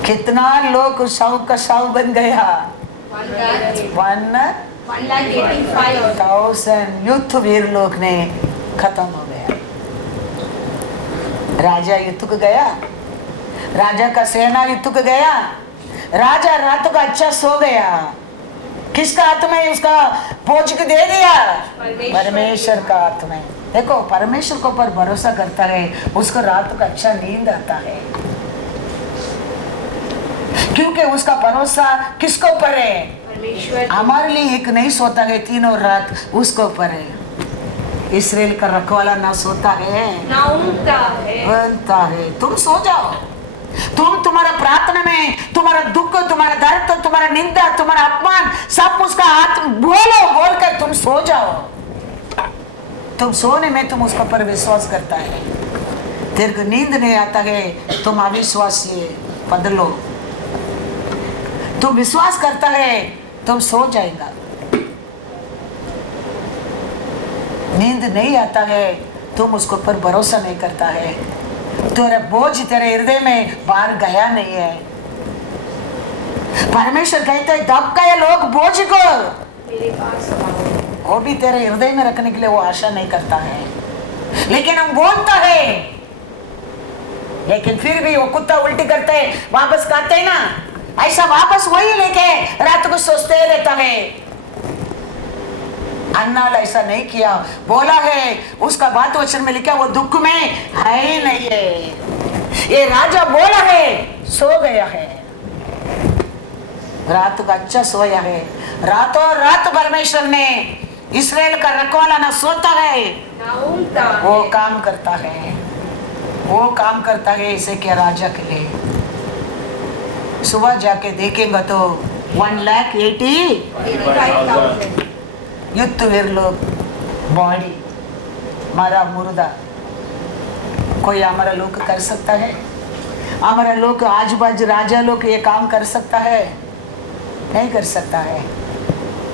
कितना लोग शव का शव बन गया। 1,85,000 युद्ध वीर लोग ने खत्म हो गया। राजा युद्ध को गया, राजा का सेना युद्ध को गया, राजा रात को अच्छा सो गया। किसका हाथ में उसका पोच के दे दिया? परमेश्वर का हाथ में। देखो, परमेश्वर को पर भरोसा करता है, उसको रात को अच्छा नींद आता है, क्योंकि उसका भरोसा किसको ऊपर है? परमेश्वर हमारे लिए एक नहीं सोता है, तीनों रात उसके ऊपर है। इसराइल का रखवाला ना सोता है, ना ऊँगता है। बनता है। तुम सो जाओ, तुम तुम्हारा प्रार्थना में तुम्हारा दुख, तुम्हारा दर्द, तुम्हारा निंदा, तुम्हारा अपमान सब उसका हाथ बोलो, बोल कर तुम सो जाओ। तुम सोने में तुम उसके ऊपर विश्वास करता है। तेरे को नींद नहीं आता है, तुम अविश्वासी बदलो। तुम विश्वास करता है, तुम सो जाएगा। नींद नहीं आता है, तुम उसके ऊपर भरोसा नहीं करता है। तेरा बोझ तेरे हृदय में बाहर गया नहीं है। परमेश्वर कहते हैं दब गए लोग बोझ को मेरे पास लाओ। वो भी तेरे हृदय में रखने के लिए वो आशा नहीं करता है, लेकिन हम बोलता है, लेकिन फिर भी वो कुत्ता उल्टी करते वापस खाते हैं ना, ऐसा वापस वही लेके रात को सोचते रहता है। अन्नाल ऐसा नहीं किया, बोला है, उसका बात वचन में लिखा वो दुख में है ही नहीं है। ये राजा बोला है, सो गया है, रात को अच्छा सोया है। रातों रात परमेश्वर ने इसराइल का रखवाला ना सोता है, ना ऊँगता है। वो काम करता है, वो काम करता है इसे क्या राजा के लिए। सुबह जाके देखेंगे तो 1,80,000 युद्ध वीर लोग, बॉडी मारा मुर्दा। कोई हमारा लोग कर सकता है? हमारा लोग आज बाज राजा लोग ये काम कर सकता है? नहीं कर सकता है।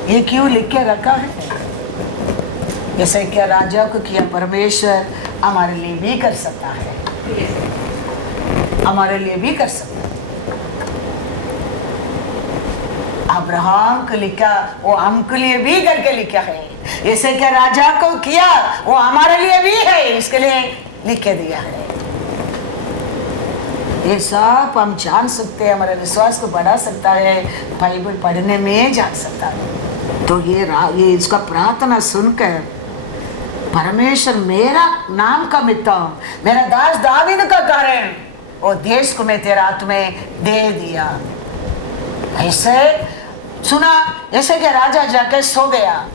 ये क्यों लिख के रखा है? जैसे क्या राजा को किया परमेश्वर हमारे लिए भी कर सकता है, हमारे लिए भी कर सकता है। अब्राहम को लिखा, वो हमके लिए भी करके लिखा है। ऐसे क्या राजा को किया, वो हमारे लिए भी है, इसके लिए लिख के दिया है। ये सब हम जान सकते हैं, हमारे विश्वास को बढ़ा सकता है, बाइबल पढ़ने में जान सकता है। तो ये इसका प्रार्थना सुनकर परमेश्वर मेरा नाम का मिता, मेरा दास दावीद का कारण वो देश को मैं तेरे हाथ में दे दिया। ऐसे सुना, ऐसे कि राजा जाके सो गया।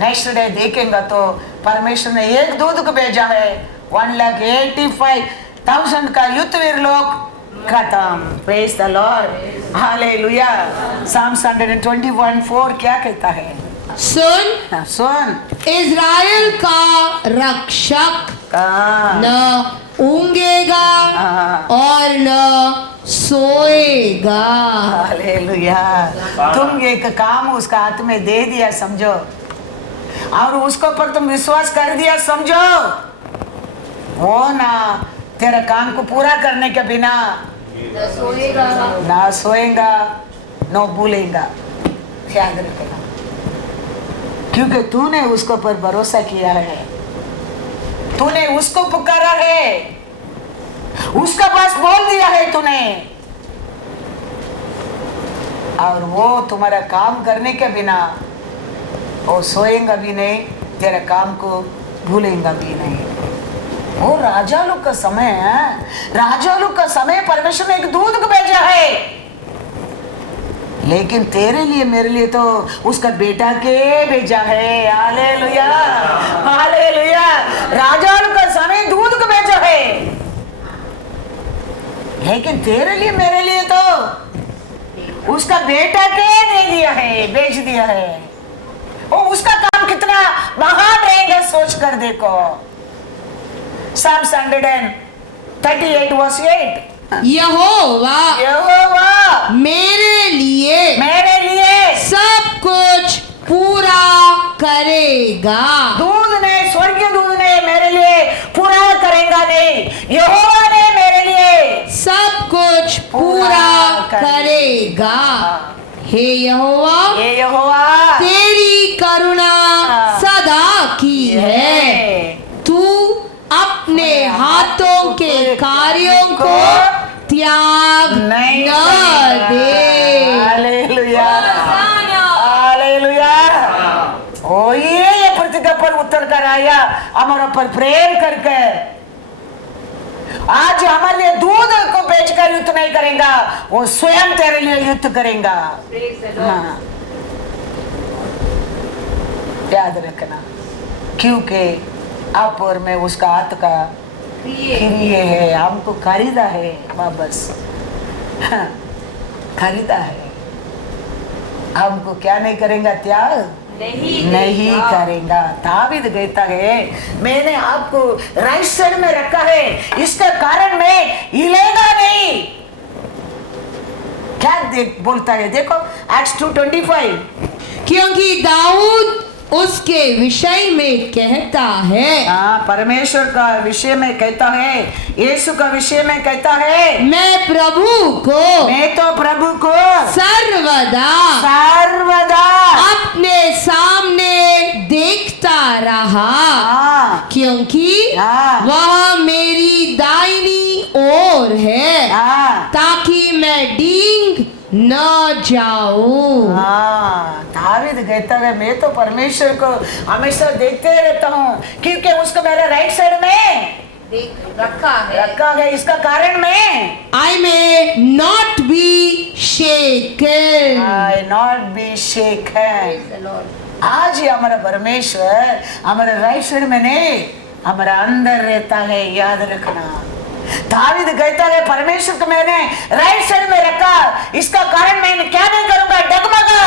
नेक्स्ट डे देखेंगे तो परमेश्वर ने एक दूत को भेजा है, 1,85,000 का युद्ध वीर लोग खत्म। Praise the Lord, hallelujah. Psalms 121:4 क्या कहता है? सुन, सुन, इज़राइल का रक्षक न ऊँगेगा और न सोएगा। हालेलुया। तुम एक काम उसका हाथ में दे दिया समझो, और उसके ऊपर तुम विश्वास कर दिया समझो, वो ना तेरा काम को पूरा करने के बिना ना सोएगा न भूलेगा। याद रखना, क्योंकि तूने उसके ऊपर भरोसा किया है, तूने उसको पुकारा है, उसका पास बोल दिया है तूने, और वो तुम्हारा काम करने के बिना वो सोएगा भी नहीं, तेरा काम को भूलेगा भी नहीं। वो राजा लोग का समय है, राजा लोग का समय परमेश्वर ने एक दूत को भेजा है, लेकिन तेरे लिए मेरे लिए तो उसका बेटा के भेजा है। Hallelujah, hallelujah. राजा लोग का समय दूत को भेजा है, लेकिन तेरे लिए मेरे लिए तो उसका बेटा के दे दिया है, भेज दिया है। वो उसका काम कितना महान रहेगा सोच कर देखो। Psalms 138:8 यहोवा यहोवा मेरे लिए सब कुछ पूरा करेगा। दूध ने, स्वर्गीय दूध ने मेरे लिए पूरा करेगा नहीं, यहोवा ने मेरे लिए सब कुछ पूरा करेगा। हे यहोवा, ये यहोवा तेरी करुणा सदा की है, तू अपने हाथों के कार्यों को त्याग नहीं न दे। Hallelujah, hallelujah. ओ ये प्रतिज्ञा पर उतर कर आया, हमारे पर प्रेम करके आज हमारे लिए दूध को बेचकर युद्ध नहीं करेगा, वो स्वयं तेरे लिए युद्ध करेगा। हाँ, याद रखना, क्योंकि आप और मैं उसका हाथ का क्रिय है, हमको खरीदा है वापस। हाँ, खरीदा है, हमको क्या नहीं करेगा, त्याग नहीं करेगा। दावीद कहता है मैंने आपको राइट साइड में रखा है, इसका कारण मैं हिलेगा नहीं। क्या बोलता है, देखो एक्ट्स 2:25, क्योंकि दाऊद उसके विषय में कहता है, हाँ, परमेश्वर का विषय में कहता है, यीशु का विषय में कहता है, मैं प्रभु को सर्वदा अपने सामने देखता रहा, हाँ, क्योंकि हाँ, वह मेरी दाहिनी ओर है, हाँ, ताकि मैं डींग न जाऊं। हाँ, दावीद कहता है मैं तो परमेश्वर को हमेशा देखते रहता हूँ, क्योंकि उसको मेरे राइट साइड में रखा है, इसका कारण मैं I may not be shaken. I not be shaken। आज ही हमारा परमेश्वर हमारे राइट साइड में नहीं, हमारा अंदर रहता है, याद रखना। दावीद कहता है परमेश्वर को मैंने राइट साइड में रखा, इसका कारण मैं क्या नहीं करूंगा, डगमगा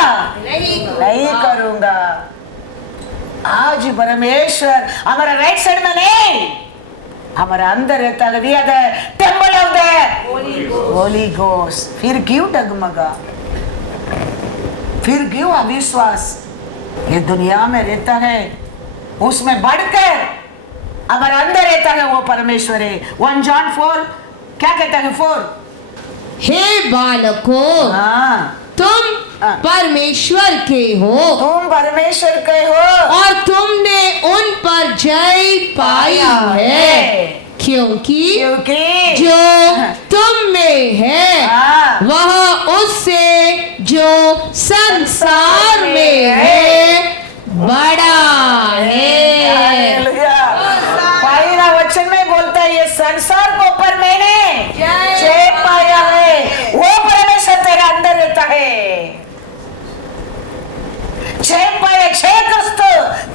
नहीं करूंगा। आज परमेश्वर हमारा राइट साइड में नहीं, हमारा अंदर रहता है। We are the temple of the holy ghost. फिर क्यों डगमगा, फिर क्यों अविश्वास? ये दुनिया में रहता है, उसमें बढ़कर हमारा अंदर रहता है वो परमेश्वर है। 1 जॉन 4 क्या कहता है, 4, हे बालकों, हाँ, तुम परमेश्वर के हो, तुम परमेश्वर के हो और तुमने उन पर जय पाई है, क्योंकि जो तुम में है वह उससे जो संसार में है बड़ा है। पहला वचन में बोलता है ये संसार को ऊपर मैंने जय पाया है, वो परमेश्वर तेरा अंदर रहता है। जय पाया, जय क्रिस्त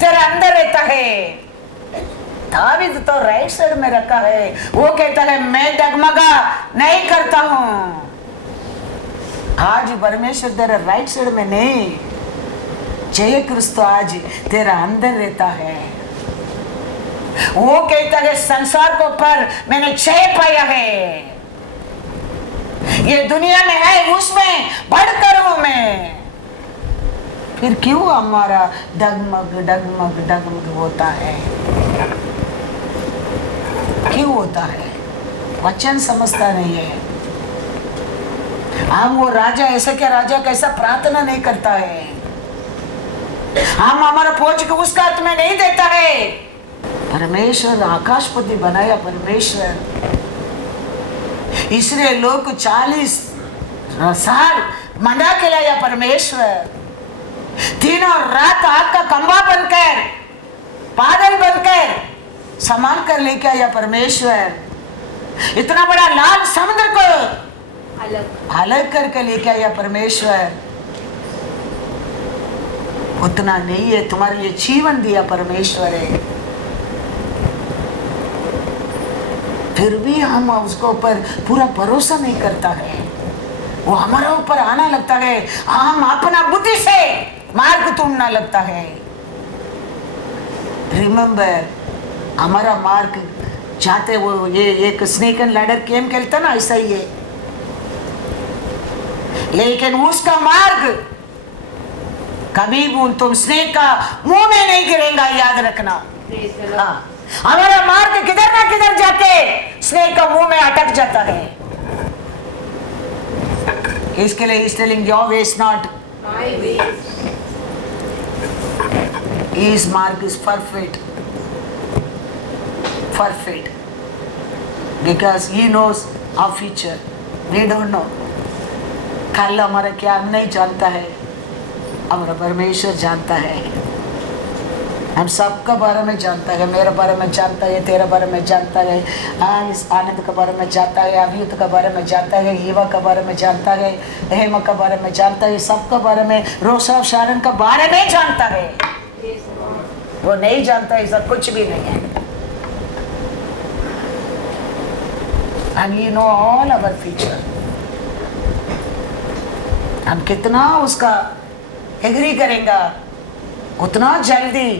तेरा अंदर रहता है। दावीद तो राइट साइड में रखा है, वो कहता है मैं डगमगा नहीं करता हूं। आज परमेश्वर तेरा राइट साइड में नहीं, जय क्रिस्त आज तेरा अंदर रहता है। वो कहता है संसार को पर मैंने जय पाया है, ये दुनिया में है उसमें बढ़कर हूं मैं। फिर क्यों हमारा डगमग डगमग डगमग होता है, क्यों होता है? वचन समझता नहीं है। हम वो राजा ऐसा क्या, राजा कैसा प्रार्थना नहीं करता है, हम हमारा पहुंच के उसका हाथ में नहीं देता है। परमेश्वर आकाशपति बनाया परमेश्वर, इसलिए लोग को 40 साल मना के लाया परमेश्वर। दिनों रात आग का खंभा बनकर, पागल बनकर संभाल कर लेके आया परमेश्वर। इतना बड़ा लाल समुद्र को अलग करके लेके आया परमेश्वर। उतना नहीं है, तुम्हारे लिए जीवन दिया परमेश्वर है, फिर भी हम उसको ऊपर पूरा भरोसा नहीं करता है। वो हमारे ऊपर आना लगता है, हम अपना बुद्धि से मार्ग ढूंढना लगता है। रिमेम्बर, हमारा मार्ग चाहते वो ये एक स्नेक एंड लैडर गेम खेलता ना, ऐसा ही है, लेकिन उसका मार्ग कभी भी तुम स्नेक का मुंह में नहीं गिरेगा, याद रखना। हाँ, हमारा मार्ग किधर ना किधर जाके स्नेक का मुंह में अटक जाता है। इसके लिए he's telling your way is not my way. His mark is perfect, perfect, because he knows our future. We don't know. कल हमारा क्या हम नहीं जानता है, हमारा परमेश्वर जानता है। हम सबका बारे में जानता है, मेरे बारे में जानता है, तेरे बारे में जानता है, इस आनंद के बारे में जानता है, अभियुत के बारे में जानता है, ईवा के बारे में जानता है, हेमा के बारे में जानता है, सबका बारे में, रोसा शारन के बारे में जानता है। वो नहीं जानता है, सब कुछ भी नहीं है। And you know all our future. हम कितना उसका एग्री करेंगे उतना जल्दी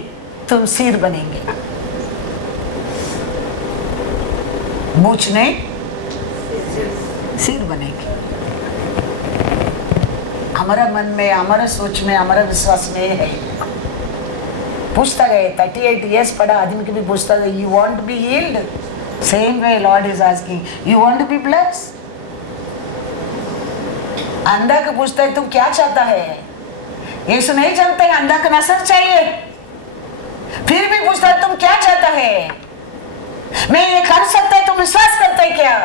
तुम सिर बनेंगे, मूछ नहीं सिर बनेंगे। हमारा मन में, हमारा सोच में, हमारा विश्वास में है। पूछता गए 38 years पढ़ा आदमी के भी पूछता गए, you want be healed? Same way Lord is asking, you want be blessed? अंधा को पूछता है तुम क्या चाहता है? यीशु नहीं जानते हैं अंधा का नसर चाहिए, फिर भी पूछता है तुम क्या चाहता है? मैं ये कर सकता है, तुम विश्वास करते है क्या?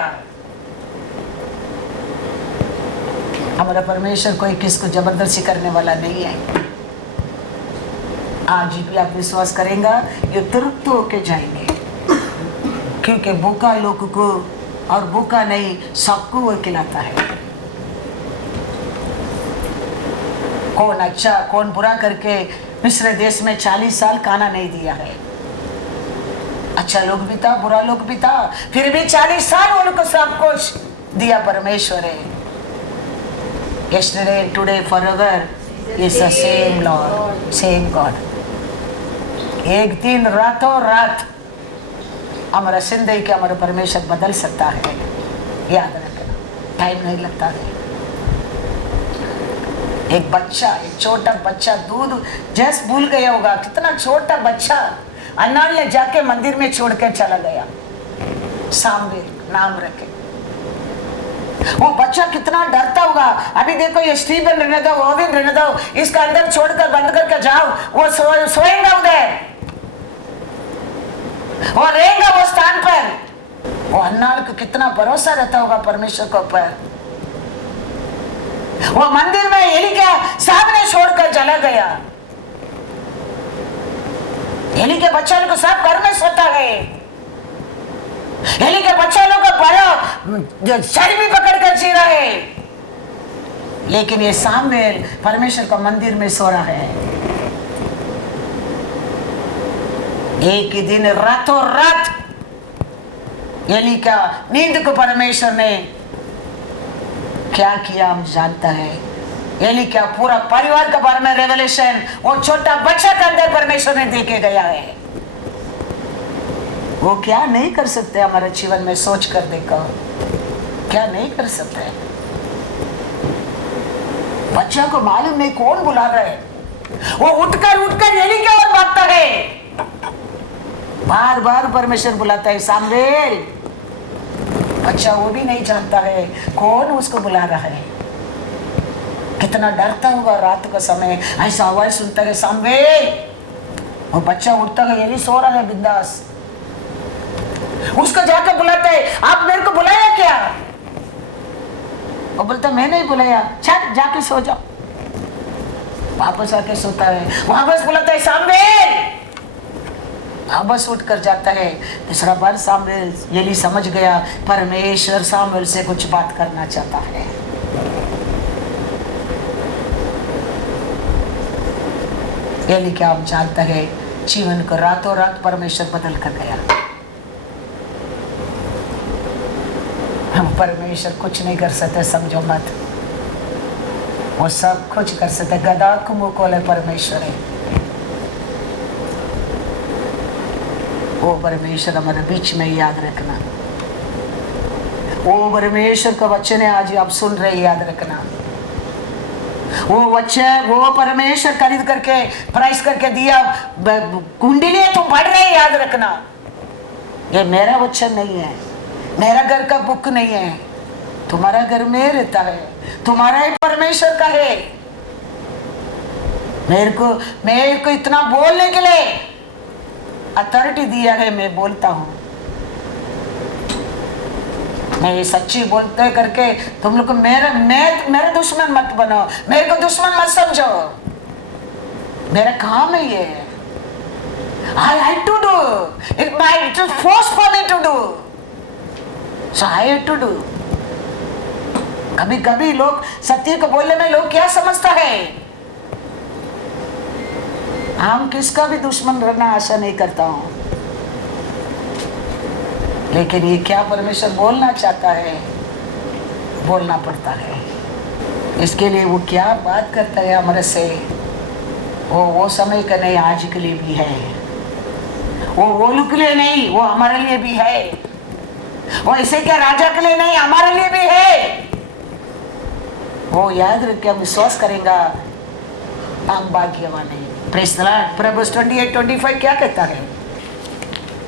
हमारा परमेश्वर कोई किसको जबरदस्ती करने वाला नहीं है। आज भी आप विश्वास करेंगे, ये तृप्त होके जाएंगे, क्योंकि भूखा लोग को और भूखा नहीं सबको वो खिलाता है। कौन अच्छा कौन बुरा करके मिस्र देश में 40 साल खाना नहीं दिया है। अच्छा लोग भी था, बुरा लोग भी था, फिर भी 40 साल उनको सब कुछ दिया परमेश्वर है। Yesterday, today, forever is the same Lord, same God. एक दिन रातों रात हमारा जिंदगी के हमारा परमेश्वर बदल सकता है, याद रखना, टाइम नहीं लगता है। एक बच्चा, एक छोटा बच्चा दूध जैसे भूल गया होगा, कितना छोटा बच्चा अन्ना ने जाके मंदिर में छोड़ कर चला गया, सामवेल नाम रखे। वो बच्चा कितना डरता होगा। अभी देखो ये स्टीफन रहने दो, ओविन रहने दो, इसका अंदर छोड़कर बंद करके जाओ, वो सोएगा उधर, वो रहेगा वो स्थान पर। वो अन्नाल को कितना भरोसा रहता होगा परमेश्वर के ऊपर। वो मंदिर में एली के सामने छोड़कर चला गया। एली के बच्चा लोग सब घर में सोता है, एली के बच्चा लोग बड़ो सर भी पकड़ कर जी रहा है, लेकिन ये सामवेल परमेश्वर का मंदिर में सो रहा है। एक ही दिन रातों रात एली का नींद को परमेश्वर ने क्या किया हम जानता है। एली क्या पूरा परिवार के बारे में रेवलेशन वो छोटा बच्चा के अंदर परमेश्वर ने देके गया है। वो क्या नहीं कर सकते हमारे जीवन में, सोच कर देखो क्या नहीं कर सकते। बच्चा को मालूम नहीं कौन बुला रहा है, वो उठकर एली की ओर भागता है। बार बार परमेश्वर बुलाता है सामवेल। बच्चा वो भी नहीं जानता है कौन उसको बुला रहा है। कितना डरता होगा रात का समय, ऐसा आवाज सुनता है सामवेल। वो बच्चा उठता है, एली सो रहा है बिंदास। उसको जाकर बुलाता है, आप मेरे को बुलाया क्या? वो बोलता मैं नहीं बुलाया, चल जाके सो जाओ। वापस आके सोता है, वापस बुलाता है सामवेल, वापस उठ कर जाता है। तीसरा बार सामवेल एली समझ गया परमेश्वर सामवेल से कुछ बात करना चाहता है। एली क्या हम जानता है, जीवन को रातों रात परमेश्वर बदल कर गया। हम परमेश्वर कुछ नहीं कर सकते, समझो मत। वो सब कुछ कर सकते, गधा को मुंह खोले परमेश्वर है। वो परमेश्वर हमारे बीच में याद रखना। वो परमेश्वर का वचन है, आज आप सुन रहे, याद रखना। वो वचन वो परमेश्वर खरीद करके प्राइस करके दिया कुंडली है, तुम पढ़ रहे, याद रखना। ये मेरा वचन नहीं है, मेरा घर का बुक नहीं है, तुम्हारा घर में रहता है, तुम्हारा ही परमेश्वर का है। मेरे को इतना बोलने के लिए अथॉरिटी दिया है, मैं बोलता हूं। मैं ये सच्ची बोलते करके तुम लोग को मेरा दुश्मन मत बनो, मेरे को दुश्मन मत समझो। मेरा काम है ये। I had to do. It was forced for me to do. So I had to do. कभी कभी लोग सत्य को बोलने में लोग क्या समझता है, हम किसका भी दुश्मन रहना आशा नहीं करता हूं, लेकिन ये क्या परमेश्वर बोलना चाहता है, बोलना पड़ता है। इसके लिए वो क्या बात करता है हमारे से, वो समय का नहीं, आज के लिए भी है। वो लोग के लिए नहीं, वो हमारे लिए भी है। वो ऐसे क्या राजा के लिए नहीं, हमारे लिए भी है। वो याद रख के हम विश्वास करेंगे, हम भाग्यवान हैं। Praise the Lord. प्रभुस 28-25 क्या कहता है?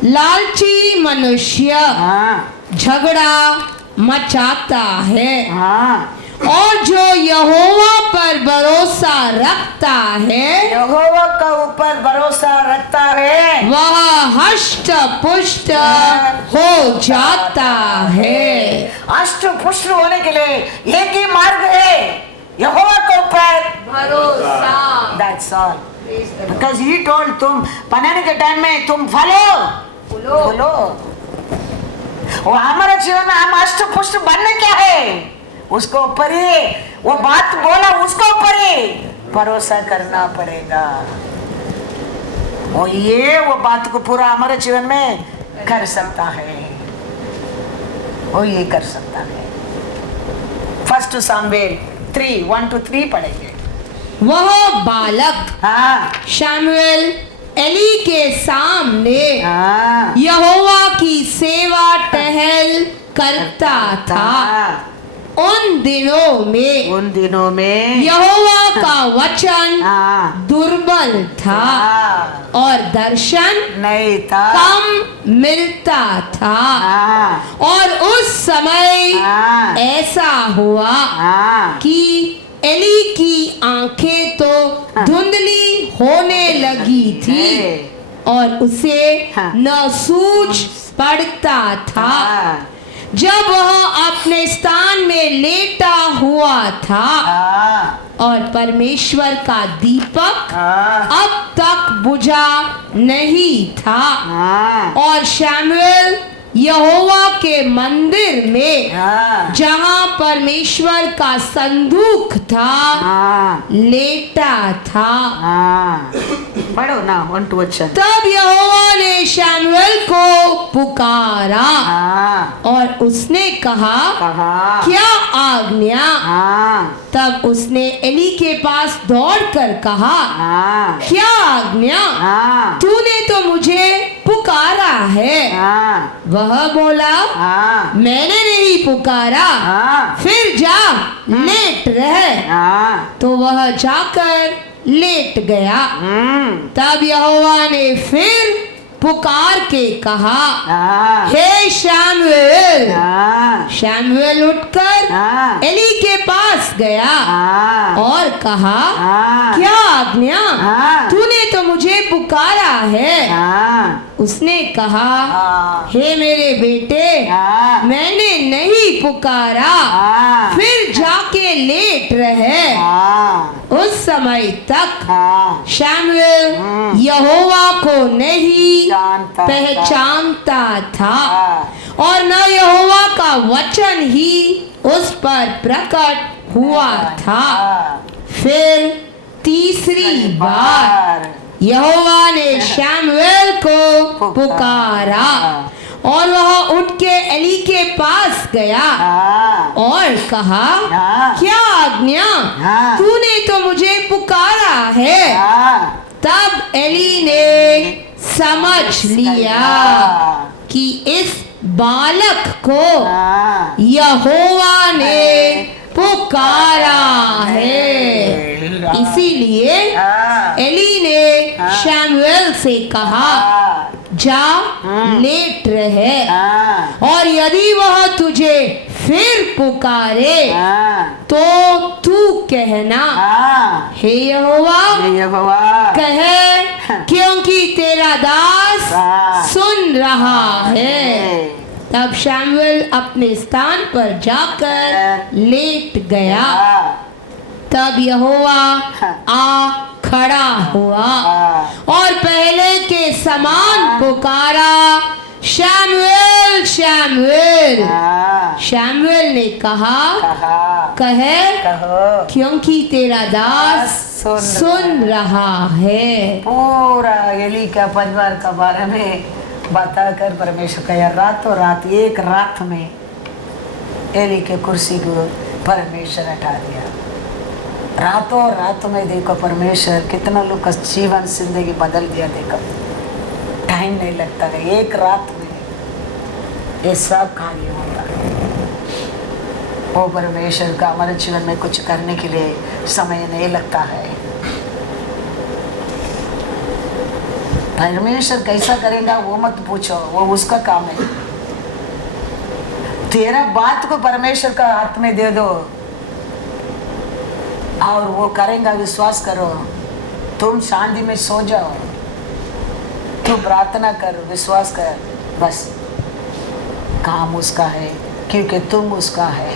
लालची मनुष्य झगड़ा मचाता है, हाँ, और जो यहोवा पर भरोसा रखता है, यहोवा का ऊपर भरोसा रखता है, वह हष्ट पुष्ट हो जाता है। अष्ट पुष्ट होने के लिए एक ही मार्ग है, यहोवा के ऊपर भरोसा। That's all. Because he told तुम बनाने के टाइम में तुम फलो। वो हमारे जीवन में हम अष्ट पुष्ट बनने क्या है, उसको ऊपर ही वो बात बोला, उसको ऊपर ही भरोसा करना पड़ेगा। और ये वो बात को पूरा हमारे जीवन में कर सकता है, वो ये कर सकता है। 1 सामुएल 3:1-3 पढ़ेंगे। वह बालक हाँ शमूएल एली के सामने हाँ यहोवा की सेवा टहल करता था। उन दिनों में यहोवा का वचन दुर्बल था और दर्शन नहीं था, कम मिलता था। और उस समय ऐसा हुआ कि एली की आंखें तो धुंधली होने लगी थी और उसे न सूझ पड़ता था। जब वह अपने स्थान में लेटा हुआ था और परमेश्वर का दीपक अब तक बुझा नहीं था, और शमूएल यहोवा के मंदिर में जहां परमेश्वर का संदूक था लेटा था। पढ़ो ना 1-2 तब यहोवा ने शमूएल को पुकारा और उसने कहा, क्या आज्ञा? तब उसने एली के पास दौड़कर कहा, क्या आज्ञा? तूने तो मुझे पुकारा है। वह बोला, मैंने नहीं पुकारा, फिर जा लेट रह। तो वह जाकर लेट गया। तब यहोवा ने फिर पुकार के कहा, हे शमूएल। शमूएल उठकर एली के पास गया और कहा, क्या आज्ञा? तूने तो मुझे पुकारा है। उसने कहा, हे मेरे बेटे, मैंने नहीं पुकारा, फिर जाके लेट रहे। उस समय तक शमूएल यहोवा को नहीं पहचानता था और न यहोवा का वचन ही उस पर प्रकट हुआ था। फिर तीसरी बार यहोवा ने शमूएल को पुकारा और वह उठ के एली के पास गया और कहा, क्या आज्ञा? तूने तो मुझे पुकारा है। तब एली ने समझ लिया कि इस बालक को यहोवा ने पुकारा है। इसीलिए एली ने शमूएल से कहा, जा लेट रहे, और यदि वह तुझे फिर पुकारे तो तू कहना, हे यहोवा कहे, क्योंकि तेरा दास सुन रहा है। तब शमूएल अपने स्थान पर जाकर लेट गया। तब यहोवा आ खड़ा हुआ और पहले के समान पुकारा, शमूएल शमूएल। हाँ, शमूएल ने कहा, कह कहो क्योंकि तेरा दास सुन रहा है। पूरा एली का परिवार का बारे में बताकर परमेश्वर कहा, रातों रात एक रात में एली के कुर्सी को परमेश्वर हटा दिया। रातों रात में देखो परमेश्वर कितना लोग का जीवन जिंदगी बदल दिया। देखो टाइम नहीं लगता है, एक रात में ये सब कार्य होता है। वो परमेश्वर का हमारे जीवन में कुछ करने के लिए समय नहीं लगता है। परमेश्वर कैसा करेगा वो मत पूछो, वो उसका काम है। तेरा बात को परमेश्वर का हाथ में दे दो और वो करेगा, विश्वास करो। तुम शांति में सो जाओ, तुम प्रार्थना कर, विश्वास कर, बस काम उसका है क्योंकि तुम उसका है।